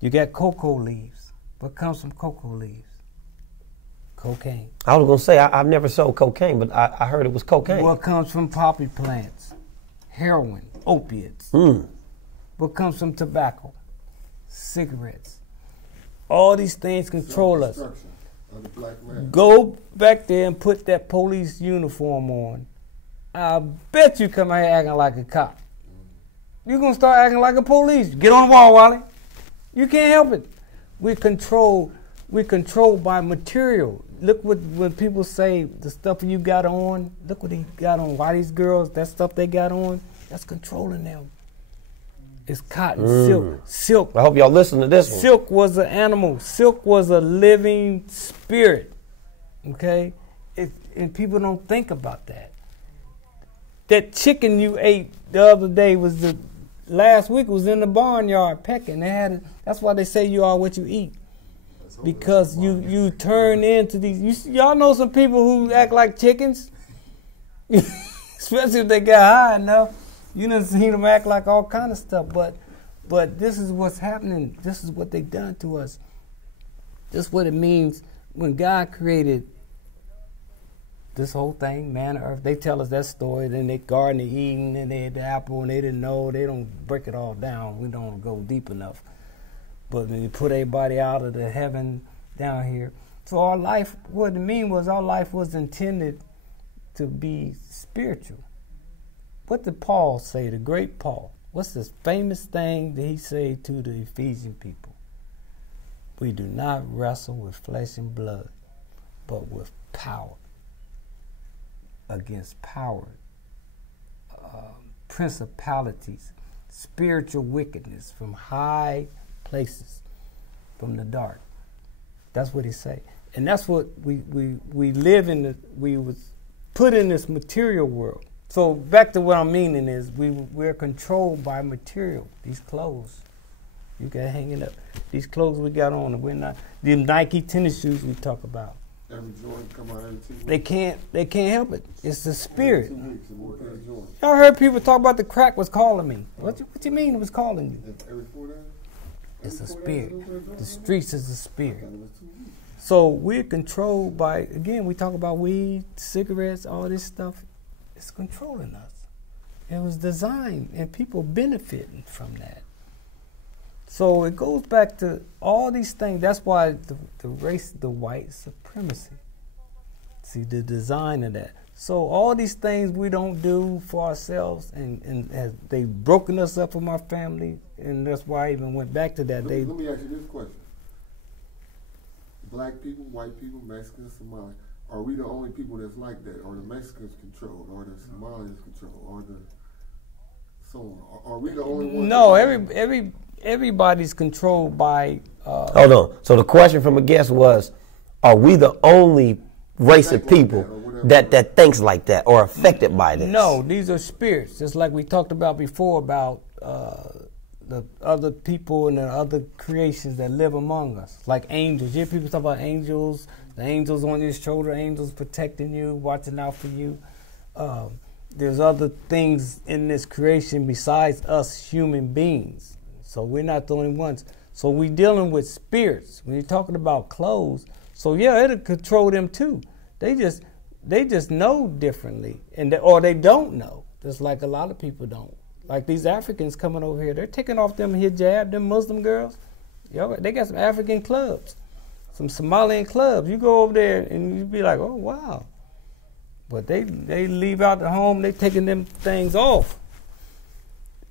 You got cocoa leaves. What comes from cocoa leaves? Cocaine. I was going to say, I've never sold cocaine, but I heard it was cocaine. What comes from poppy plants? Heroin, opiates. What comes from tobacco? Cigarettes. All these things control us. Go back there and put that police uniform on. I bet you come out here acting like a cop. You're going to start acting like a police. Get on the wall, Wally. You can't help it. We're controlled by material. Look when people say the stuff you got on, look what he got on. Why these girls, that stuff they got on, that's controlling them. It's cotton, silk. I hope y'all listen to this one. Silk was an animal. Silk was a living spirit. Okay? And people don't think about that. That chicken you ate the other day last week was in the barnyard pecking. That's why they say you are what you eat. Because you turn into these. Y'all know some people who act like chickens, especially if they got high enough. You done seen them act like all kind of stuff. But this is what's happening. This is what they done to us. This is what it means when God created this whole thing, man and earth. They tell us that story. Then they garden of Eden, and they had the apple, and they didn't know. They don't break it all down. We don't go deep enough. But when you put everybody out of the heaven down here. So our life, what it mean was our life was intended to be spiritual. What did Paul say, the great Paul? What's this famous thing that he said to the Ephesian people? We do not wrestle with flesh and blood, but with power. Against power, principalities, spiritual wickedness from high places, from the dark. That's what he say, and that's what we live in. We was put in this material world. So back to what I'm meaning is we're controlled by material. These clothes, You can hang it up. These clothes we got on, we're not. The Nike tennis shoes we talk about. Every joint come out every 2 weeks. They can't help it. It's the spirit. 2 weeks, and we'll pay a joint. Y'all heard people talk about the crack was calling me. What you mean it was calling you? Every 4 days? It's a Every 4 spirit. days, The streets is a spirit. it was 2 weeks. So we're controlled by, again, we talk about weed, cigarettes, all this stuff. It's controlling us. It was designed, and people benefiting from that. So it goes back to all these things. That's why the race, the white supremacy. See, the design of that. So all these things we don't do for ourselves, and as they've broken us up from our family, and that's why I even went back to that. Let me ask you this question. Black people, white people, Mexicans, Somali, are we the only people that's like that? Are the Mexicans controlled? Or the Somalians controlled? Or the so on? Are we the only ones? No, everybody's controlled by. Hold on. So the question from a guest was, are we the only race of people that thinks like that or affected by this? No, these are spirits. Just like we talked about before about the other people and the other creations that live among us, like angels. You hear people talk about angels, the angels on your shoulder, angels protecting you, watching out for you. There's other things in this creation besides us human beings. So we're not the only ones. So we're dealing with spirits. When you're talking about clothes, so yeah, it'll control them too. They just know differently, or they don't know. Just like a lot of people don't. Like these Africans coming over here, they're taking off them hijab, them Muslim girls. Yo, they got some African clubs, some Somalian clubs. You go over there and you be like, oh wow. But they leave out the home, they taking them things off.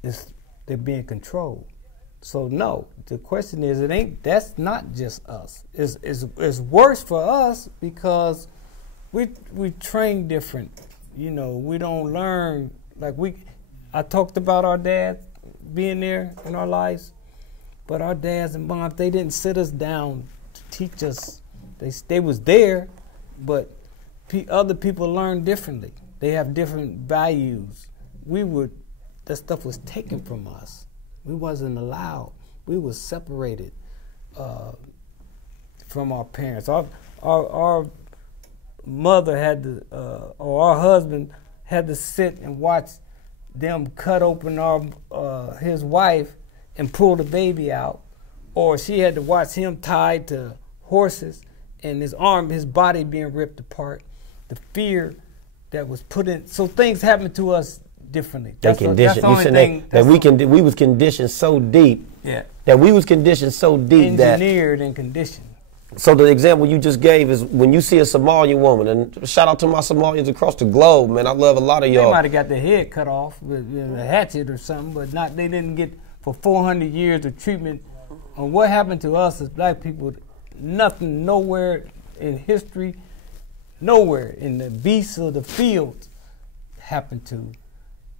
They're being controlled. So no, the question is, that's not just us. It's worse for us because we train different. You know, we don't learn like I talked about our dads being there in our lives, but our dads and moms, they didn't sit us down to teach us. They was there, but other people learn differently. They have different values. That stuff was taken from us. We wasn't allowed. We was separated from our parents. Our mother had to, or our husband had to sit and watch them cut open his wife and pull the baby out, or she had to watch him tied to horses and his body being ripped apart. The fear that was put in, so things happen to us differently. We was conditioned so deep. Yeah. That we was conditioned so deep engineered and conditioned. So the example you just gave is when you see a Somalian woman, and shout out to my Somalians across the globe, man. I love a lot of y'all. They might have got their head cut off with a hatchet or something, but they didn't get for 400 years of treatment. And what happened to us as black people, nothing, nowhere in history, nowhere in the beasts of the field happened to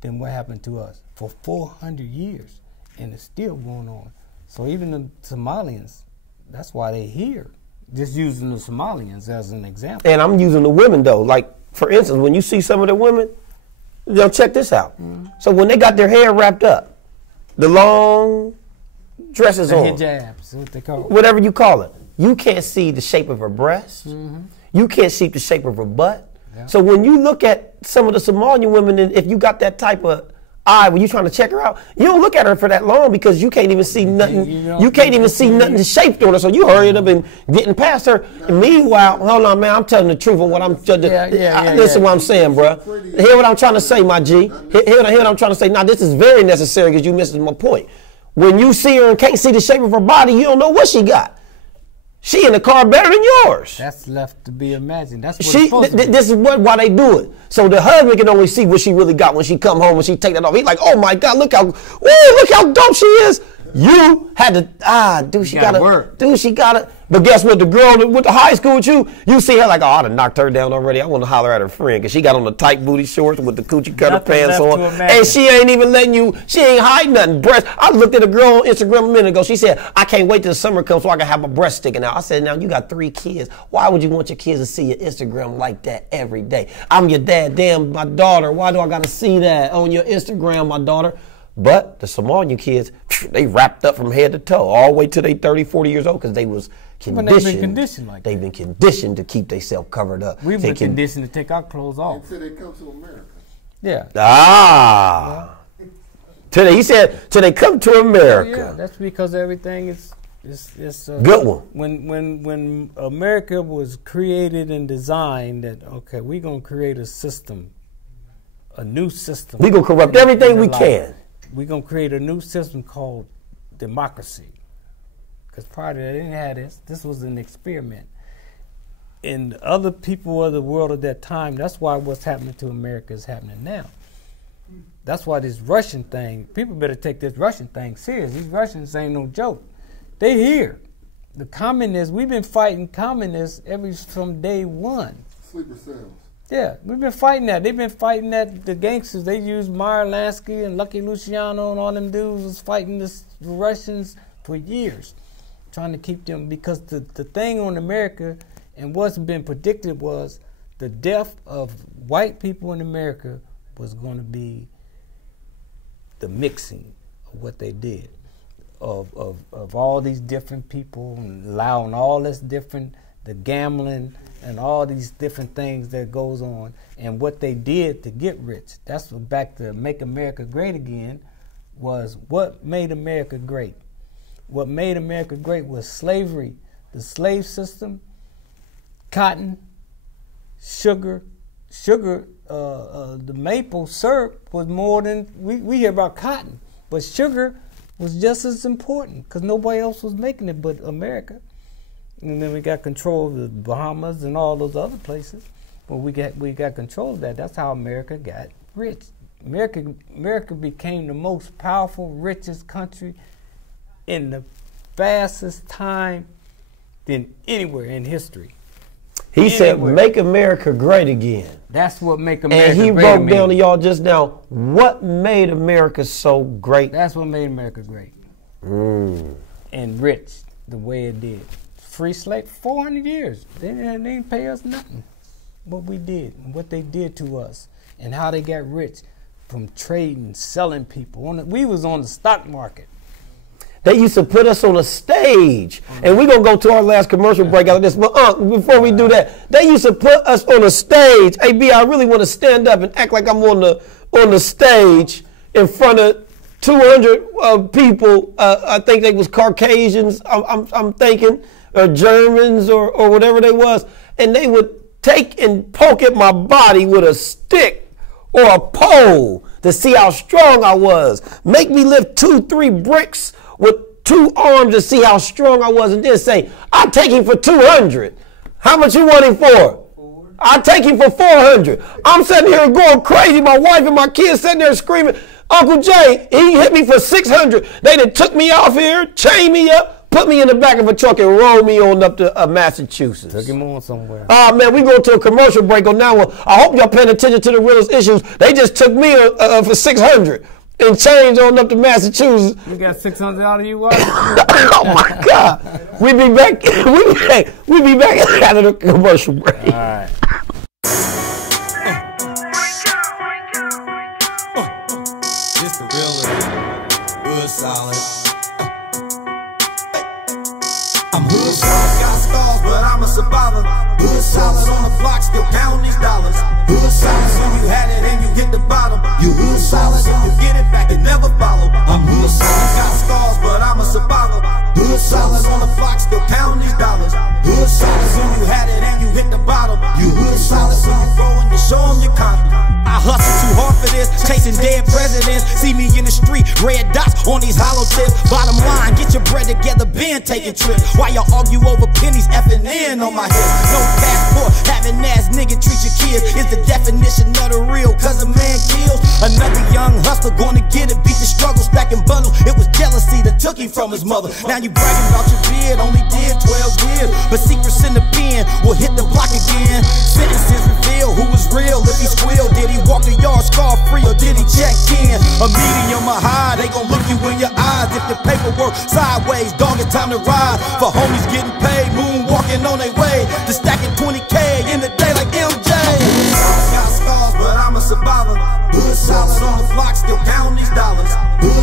them what happened to us for 400 years. And it's still going on. So even the Somalians, that's why they're here. Just using the Somalians as an example. And I'm using the women though. Like, for instance, when you see some of the women, check this out. Mm-hmm. So when they got their hair wrapped up, the long dresses on, hijabs, what they call it. Whatever you call it, you can't see the shape of her breasts. Mm-hmm. You can't see the shape of her butt. Yeah. So when you look at some of the Somalian women, and if you got that type of eye when you're trying to check her out, you don't look at her for that long because you can't even see nothing. You can't even see nothing shaped on her. So you hurrying up and getting past her. And meanwhile, hold on, man, I'm telling the truth of what I'm. Listen, what I'm saying, bro. Hear what I'm trying to say, my G. Hear what I'm trying to say. Now, this is very necessary because you missed my point. When you see her and can't see the shape of her body, you don't know what she got. She in the car better than yours. That's left to be imagined. That's what this is why they do it. So the husband can only see what she really got when she come home and she take that off. He's like, oh my God, look how dope she is. You had to, she gotta work. She gotta. But guess what? The girl that went to high school with you see her like, oh, I done knocked her down already. I want to holler at her friend because she got on the tight booty shorts with the coochie cutter pants on. And she ain't even letting you, she ain't hiding nothing. Breast. I looked at a girl on Instagram a minute ago. She said, I can't wait till the summer comes so I can have my breast sticking out. I said, now you got 3 kids. Why would you want your kids to see your Instagram like that every day? I'm your dad. Damn, my daughter. Why do I got to see that on your Instagram, my daughter? But the Somalian kids, they wrapped up from head to toe, all the way to they 30, 40 years old, because they was conditioned. They've been conditioned like They've been conditioned to keep themselves covered up. We've been conditioned to take our clothes off. Until they come to America. Yeah. Ah. He said, till they come to America. Yeah, that's because everything is good one. When America was created and designed, that okay, we're gonna create a system, a new system. We're gonna corrupt everything we can. We're gonna create a new system called democracy. Because prior to that, they didn't have this. This was an experiment. And other people of the world at that time, that's why what's happening to America is happening now. That's why this Russian thing, people better take this Russian thing serious. These Russians ain't no joke. They here. The communists, we've been fighting communists from day one. Sleeper cells. Yeah, we've been fighting that. They've been fighting that. The gangsters, they used Meyer Lansky and Lucky Luciano and all them dudes was fighting the Russians for years, trying to keep them, because the thing on America and what's been predicted was the death of white people in America was going to be the mixing of what they did, of all these different people and allowing all this different, the gambling and all these different things that goes on, and what they did to get rich. That's what, back to Make America Great Again, was what made America great. What made America great was slavery, the slave system, cotton, sugar, the maple syrup was more than, we hear about cotton, but sugar was just as important because nobody else was making it but America. And then we got control of the Bahamas and all those other places. But we got control of that. That's how America got rich. America became the most powerful, richest country in the fastest time than anywhere in history. He said, make America great again. That's what make America great. And he broke down to y'all just now what made America so great. That's what made America great. And rich the way it did. Free slave, 400 years. They didn't pay us nothing. What we did, and what they did to us, and how they got rich from trading, selling people. We was on the stock market. They used to put us on a stage, and we're going to go to our last commercial break out of this. But before we do that, they used to put us on a stage. Hey, B, I really want to stand up and act like I'm on the stage in front of 200 people. I think they was Caucasians, I'm thinking, or Germans or whatever they was. And they would take and poke at my body with a stick or a pole to see how strong I was. Make me lift 2-3 bricks with 2 arms to see how strong I was, and then say, I'll take him for 200. How much you want him for? 4. I'll take him for 400. I'm sitting here going crazy. My wife and my kids sitting there screaming, Uncle Jay, he hit me for 600. They done took me off here, chained me up, put me in the back of a truck and rolled me on up to Massachusetts. Took him on somewhere. Man, we go to a commercial break on that one. I hope y'all paying attention to the Reallest issues. They just took me for 600. And changed on up to Massachusetts. You got 600 out of you, what? Oh my God! We be back. We be back after the commercial break. All right. This the Reallest, hood solid. I'm hood solid, got scars, but I'm a survivor. Hood solid on the block, still counting these dollars. Hood solid, when you had it and you hit the bottom. You hood solid, if you get it back, it never follow. I'm hood solid, got scars, but I'm a survivor. Hood solid on the block, still counting these dollars. Hood solid, when you had it and you hit the bottom. You hood solid, so you grow and you show them your confidence. I hustle too hard for this, chasing dead presidents. See me in the street, red dots on these hollow tips. Bottom line, get your bread together, been taking trips. Why y'all argue over pennies, effing in on my hip? No passport, having ass nigga treat your kids is the definition of the real, cause a man kills. Another young hustler gonna get it, beat the struggle, stacking bundles. It was jealousy that took him from his mother. Now you bragging about your beard, only did 12 years. But secrets in the pen will hit the block again. Sentences reveal who was real, if he squealed. Did he walk the yard scar free or did he check in? A medium or high, they gon' look you in your eyes. If the paperwork sideways, dog, it's time to ride. For homies getting paid, moonwalking on their way to stacking 20K in the day like MJ. Got scars, but I'm a survivor. Hood solid on the block, still counting these dollars. Hood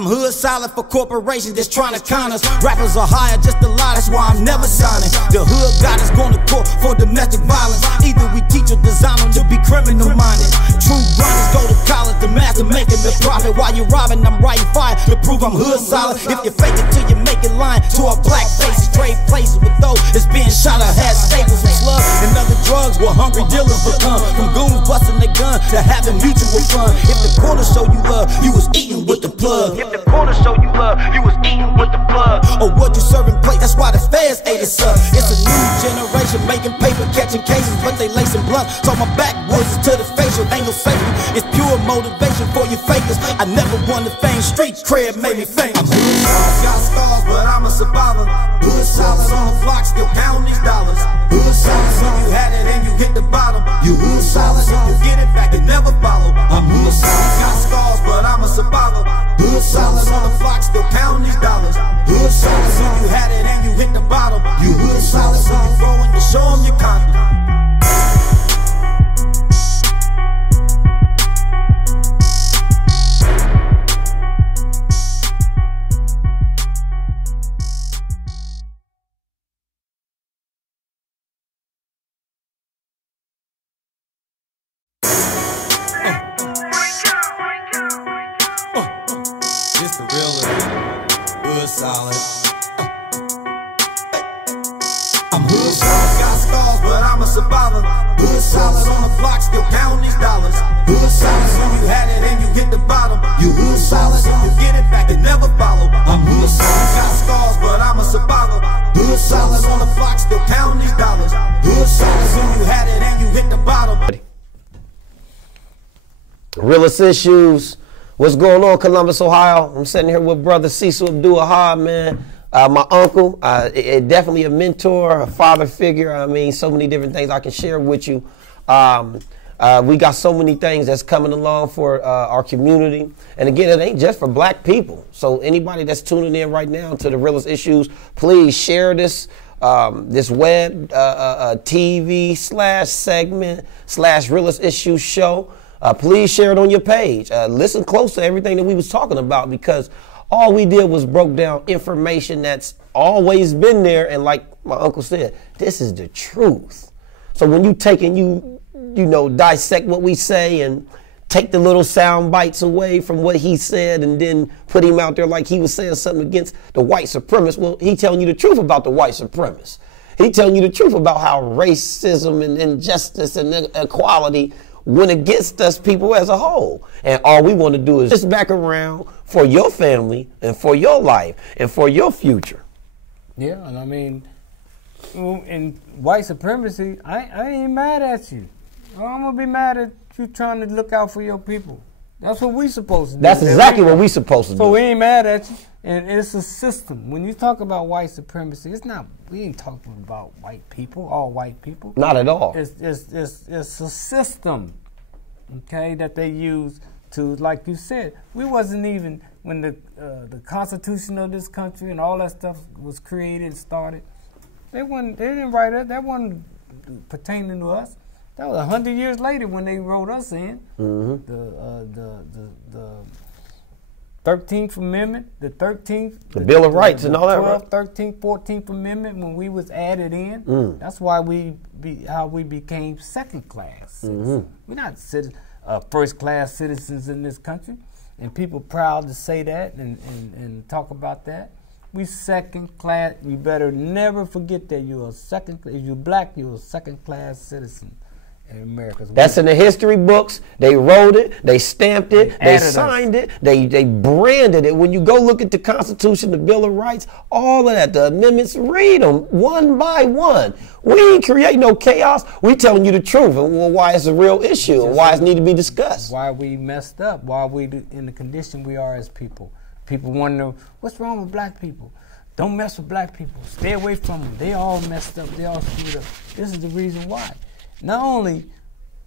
I'm hood solid for corporations that's trying to con us. Rappers are higher just a lie, that's why I'm never signing. The hood got us going to court for domestic violence. Either we teach or design them to be criminal minded. True grinders go to college, the master making the profit. While you robbing, I'm writing fire to prove I'm hood solid. If you fake it till you make it lying to our black faces. Trade places with those that's being shot or had staples from slugs and other drugs where hungry dealers become. From goons busting their gun to having mutual fun. If the corner show you love, you was eating with the plug. If the corner show you love, you was eating with the plug. Or what you serving plate, that's why the feds ate us up. It's a new generation making paper, catching cases, but they lacing blunt. So my backwards is to the facial, ain't no safety. It's pure motivation for you fakers. I never won the fame, street cred made me famous. I'm hood solid, got scars, but I'm a survivor. Hood solid on the block, still counting these dollars. Hood solid, when you had it and you hit the bottom. You hood solid, you get it back and never follow. I'm hood solid, got scars, but I'm a survivor. Hood solid on the block, still counting these dollars. Hood solid, when you had it and you hit the bottom. You hood solid, so you throwing, you show them your confidence. It's the Reallest, hood solid. I'm hood solid, got scars, but I'm a survivor. Hood solid on the block, still counting these dollars. Hood solid, when you had it and you hit the bottom. You hood solid, you get it back and never follow. I'm hood solid, got scars, but I'm a survivor. Hood solid on the block, still counting these dollars. Hood solid, when you had it and you hit the bottom. Realest Issues. What's going on, Columbus, Ohio? I'm sitting here with brother Cecil Abdul-Ahad, man. My uncle, definitely a mentor, a father figure. I mean, so many different things I can share with you. We got so many things that's coming along for our community. And again, it ain't just for black people. So anybody that's tuning in right now to the Realest Issues, please share this this web TV /segment/ Realest Issues show. Please share it on your page. Listen close to everything that we was talking about, because all we did was broke down information that's always been there. And like my uncle said, this is the truth. So when you take and you dissect what we say and take the little sound bites away from what he said and then put him out there like he was saying something against the white supremacists, well, he telling you the truth about the white supremacists. He telling you the truth about how racism and injustice and inequality went against us people as a whole. And all we want to do is just back around for your family and for your life and for your future. Yeah, and I mean, in white supremacy, I ain't mad at you. I'm going to be mad at you trying to look out for your people. That's what we supposed to do. That's exactly what we supposed to do. So we ain't mad at you. And it's a system. When you talk about white supremacy, it's not, we ain't talking about white people, all white people. Not at all. It's a system, okay, that they use to, like you said, we wasn't even, when the Constitution of this country and all that stuff was created and started, they didn't write it, that wasn't pertaining to us. That was 100 years later when they wrote us in. Mm-hmm. The 13th Amendment, the 13th, the Bill of Rights and all that, right? 12th, 13th, 14th Amendment, when we was added in, that's why how we became second class citizens. We're not first class citizens in this country, and people proud to say that and talk about that. We second class. You better never forget that you're a second. If you're black, you're a second class citizen in America. That's in the history books. They wrote it, they stamped it, they signed it, they branded it. When you go look at the Constitution, the Bill of Rights, all of that, the amendments, read them one by one. We ain't create no chaos. We telling you the truth and why it's a real issue and why it need to be discussed. Why we messed up, why we in the condition we are as people. People wonder, what's wrong with black people? Don't mess with black people. Stay away from them. They all messed up. They all screwed up. This is the reason why. Not only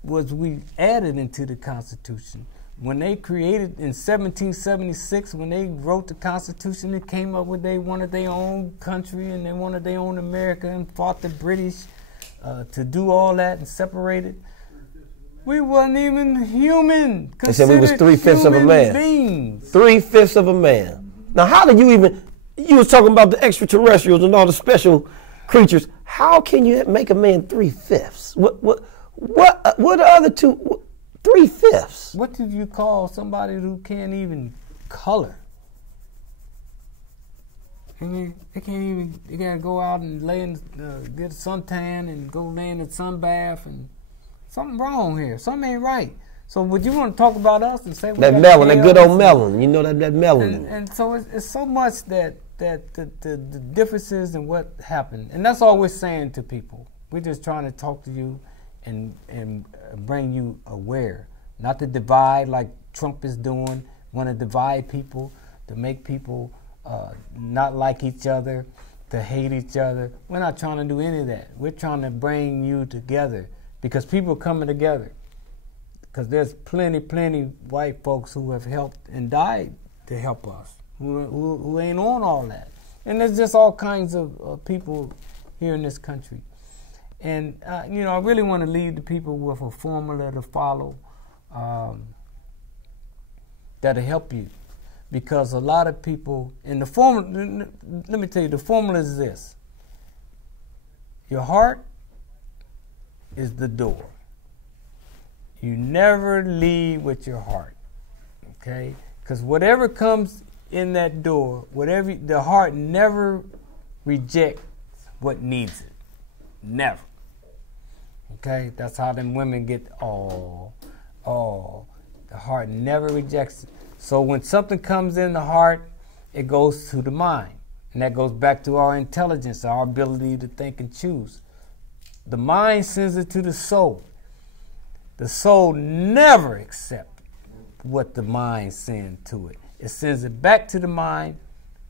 was we added into the Constitution, when they created in 1776, when they wrote the Constitution, they came up with they wanted their own country and they wanted their own America and fought the British to do all that and separate it. We wasn't even human. They said we was 3/5 of a man. 3/5 of a man. Now, how did you even? You was talking about the extraterrestrials and all the special creatures. How can you make a man 3/5? What are the other two? 3/5. What did you call somebody who can't even color? They can't even. They gotta go out and lay in, get a suntan and go lay in the sun bath, and something wrong here. Something ain't right. So would you want to talk about us and say that melon, that good old melon? You know that melon. And so it's so much that the differences in what happened, and that's all we're saying to people. We're just trying to talk to you and bring you aware, not to divide like Trump is doing. Want to divide people, to make people not like each other, to hate each other. We're not trying to do any of that. We're trying to bring you together because people are coming together. Because there's plenty white folks who have helped and died to help us, who ain't on all that. And there's just all kinds of people here in this country. And, you know, I really want to leave the people with a formula to follow that'll help you. Because a lot of people, in the formula, let me tell you, the formula is this. Your heart is the door. You never leave with your heart, okay? Because whatever comes in that door, the heart never rejects what needs it. Never. Okay? That's how them women get all. The heart never rejects it. So when something comes in the heart, it goes to the mind. And that goes back to our intelligence, our ability to think and choose. The mind sends it to the soul. The soul never accepts what the mind sends to it. It sends it back to the mind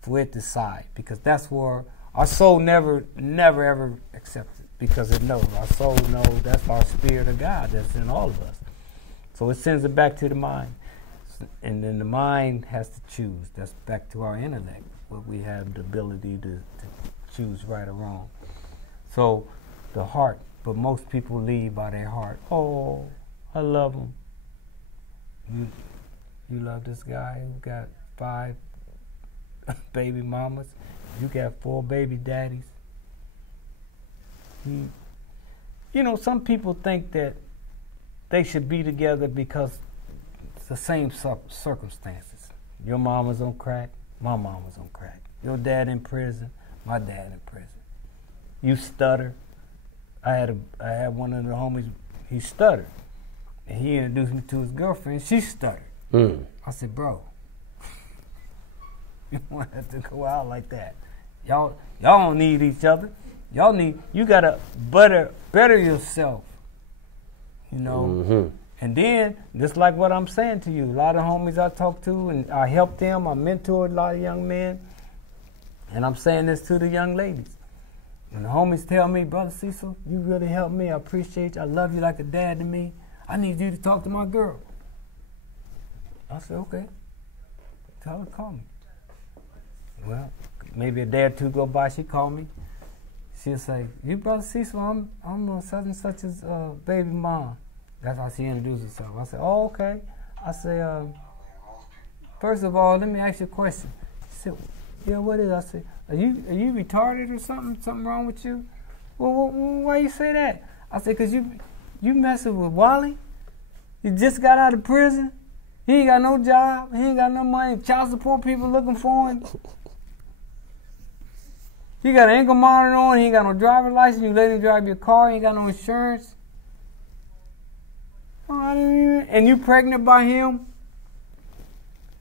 for it to decide, because that's where our soul never ever accepts it, because it knows. Our soul knows that's our spirit of God that's in all of us. So it sends it back to the mind. And then the mind has to choose. That's back to our intellect, where we have the ability to choose right or wrong. So the heart, but most people lead by their heart. Oh, I love him. You love this guy who got 5 baby mamas. You got 4 baby daddies. You know, some people think that they should be together because it's the same circumstances. Your mama's on crack, my mama's on crack. Your dad in prison, my dad in prison. You stutter. I had one of the homies, he stuttered. And he introduced me to his girlfriend, she stuttered. I said, bro, you don't have to go out like that. Y'all don't need each other. You gotta better yourself. You know? Mm-hmm. And then, just like what I'm saying to you, a lot of homies I talk to, and I help them, I mentor a lot of young men, and I'm saying this to the young ladies. When the homies tell me, Brother Cecil, you really helped me, I appreciate you, I love you like a dad to me, I need you to talk to my girl. I said, okay, tell her to call me. Well, maybe a day or two go by, she call me. She'll say, you Brother Cecil, I'm such and such as baby mom. That's how she introduced herself. I said, oh, okay. I say, first of all, let me ask you a question. She said, yeah, what is it? I said, are you retarded or something? Something wrong with you? Well, why you say that? I said, because you messing with Wally. He just got out of prison. He ain't got no job. He ain't got no money. Child support people looking for him. He got an ankle monitor on. He ain't got no driver's license. You let him drive your car. He ain't got no insurance. And you pregnant by him?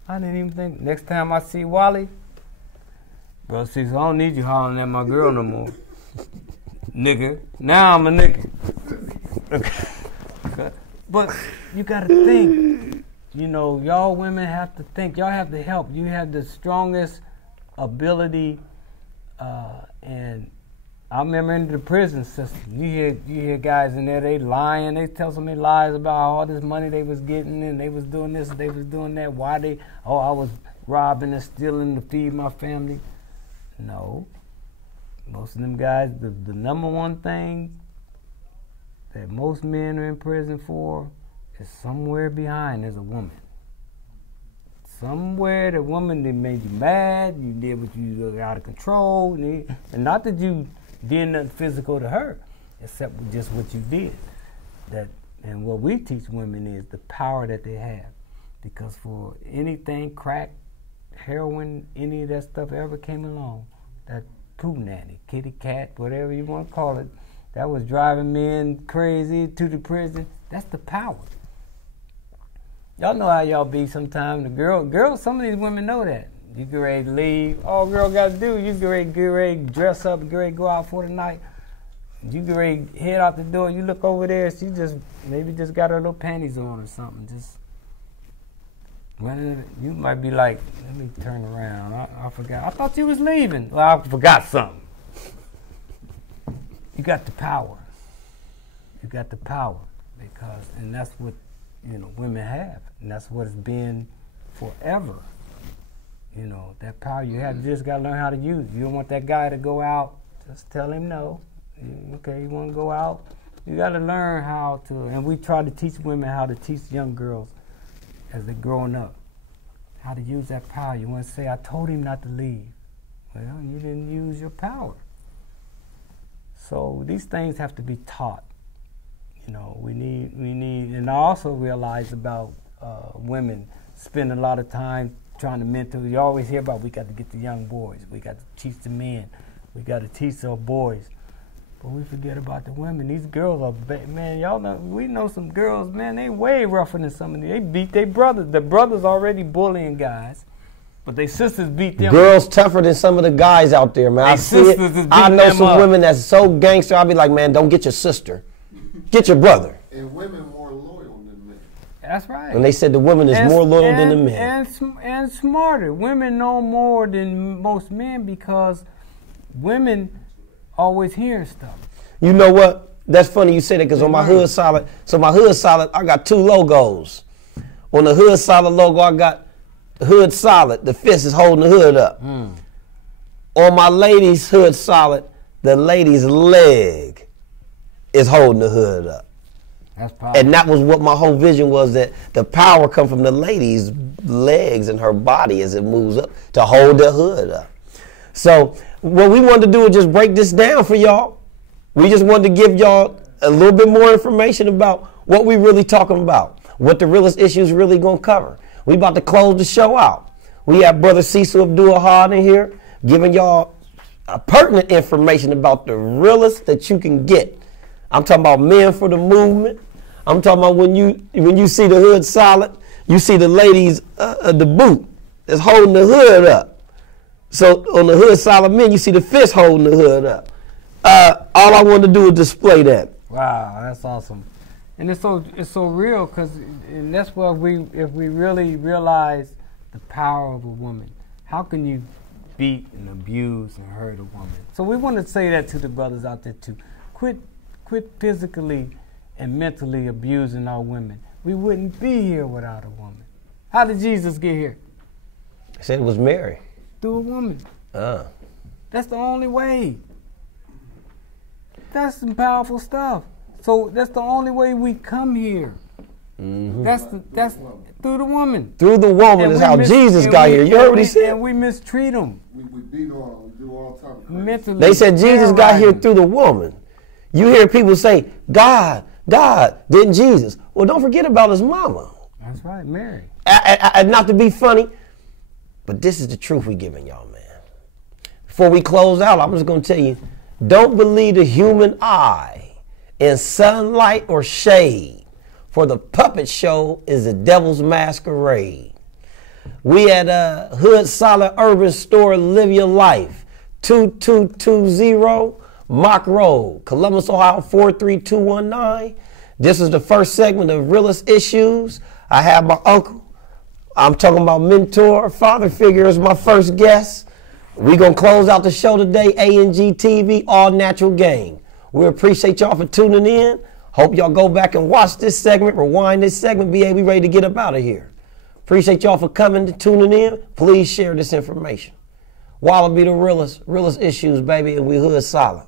I didn't even think. Next time I see Wally, Bro, see, I don't need you hollering at my girl no more. Nigga. Now I'm a nigga. But you got to think. You know, y'all women have to think. Y'all have to help. You have the strongest ability. And I remember in the prison system, you hear guys in there, they lying. They tell so many lies about all this money they was getting, and they was doing this, they was doing that. Why they? Oh, I was robbing and stealing to feed my family. No. Most of them guys, the number one thing that most men are in prison for is somewhere behind there's a woman. Somewhere the woman that made you mad, you did what you got out of control, and not that you did nothing physical to her, except just what you did. And what we teach women is the power that they have. Because for anything, crack, heroin, any of that stuff ever came along, that poo nanny, kitty cat, whatever you want to call it, that was driving men crazy to the prison, that's the power. Y'all know how y'all be sometimes. The girls, some of these women know that. You get ready to leave. All girl got to do, you get ready to dress up, get ready to go out for the night. You get ready to head out the door, you look over there, she maybe just got her little panties on or something. You might be like, let me turn around. I forgot. I thought you was leaving. Well, I forgot something. You got the power. You got the power and that's what women have, and that's what it's been forever. That power you have. You just got to learn how to use it. You don't want that guy to go out. Just tell him no. Okay, you want to go out? You got to learn how to. And we try to teach women how to teach young girls as they're growing up how to use that power. You want to say, I told him not to leave. Well, you didn't use your power. So these things have to be taught. We need, and I also realize about women spend a lot of time trying to mentor. You always hear about we got to get the young boys, we got to teach the men, we got to teach our boys, but we forget about the women. These girls are, man, y'all know, we know some girls, man, they way rougher than some of these. They beat their brothers. The brothers already bullying guys, but they sisters beat them. Girls tougher than some of the guys out there, man. I see it. I know some women that's so gangster, I'll be like, man, don't get your sister. Get your brother. And women more loyal than men. That's right. And they said the woman is more loyal than the men. And smarter. Women know more than most men because women always hear stuff. You know what? That's funny you say that because on my Hood Solid, I got two logos. On the Hood Solid logo, I got Hood Solid. The fist is holding the hood up. On my ladies' Hood Solid, the lady's leg is holding the hood up. That's powerful. And that was what my whole vision was, that the power comes from the lady's legs and her body as it moves up to hold the hood up. So what we wanted to do is just break this down for y'all. We just wanted to give y'all a little bit more information about what we really talking about, what the realest issues really going to cover. We about to close the show out. We have Brother Cecil Abdul-Ahad in here giving y'all pertinent information about the realest that you can get. I'm talking about men for the movement. I'm talking about when you see the Hood Solid, you see the ladies, the boot is holding the hood up. So on the Hood Solid men, you see the fist holding the hood up. All I want to do is display that. Wow, that's awesome. And it's so real and that's what if we really realize the power of a woman, how can you beat and abuse and hurt a woman? So we want to say that to the brothers out there too. Quit physically and mentally abusing our women. We wouldn't be here without a woman. How did Jesus get here? I said it was Mary. Through a woman. That's the only way. That's some powerful stuff. So that's the only way we come here. Mm-hmm. That's through the woman. Through the woman is how Jesus got here. You heard what he said? And we mistreat them. We beat on, we do all types of mentally. They said Jesus got here through the woman. You hear people say, God, didn't Jesus? Well, don't forget about his mama. That's right, Mary. Not to be funny, but this is the truth we giving y'all, man. Before we close out, I'm just going to tell you, don't believe the human eye in sunlight or shade, for the puppet show is the devil's masquerade. We at Hood Solid Urban Store, Live Your Life, 2220 Mock Road, Columbus, Ohio, 43219. This is the first segment of Realest Issues. I have my uncle. I'm talking about mentor, father figure as my first guest. We're going to close out the show today, ANG TV, All Natural Game. We appreciate y'all for tuning in. Hope y'all go back and watch this segment, rewind this segment, be ready to get up out of here. Appreciate y'all for coming and tuning in. Please share this information. Wallaby the realest issues, baby, and we Hood Solid.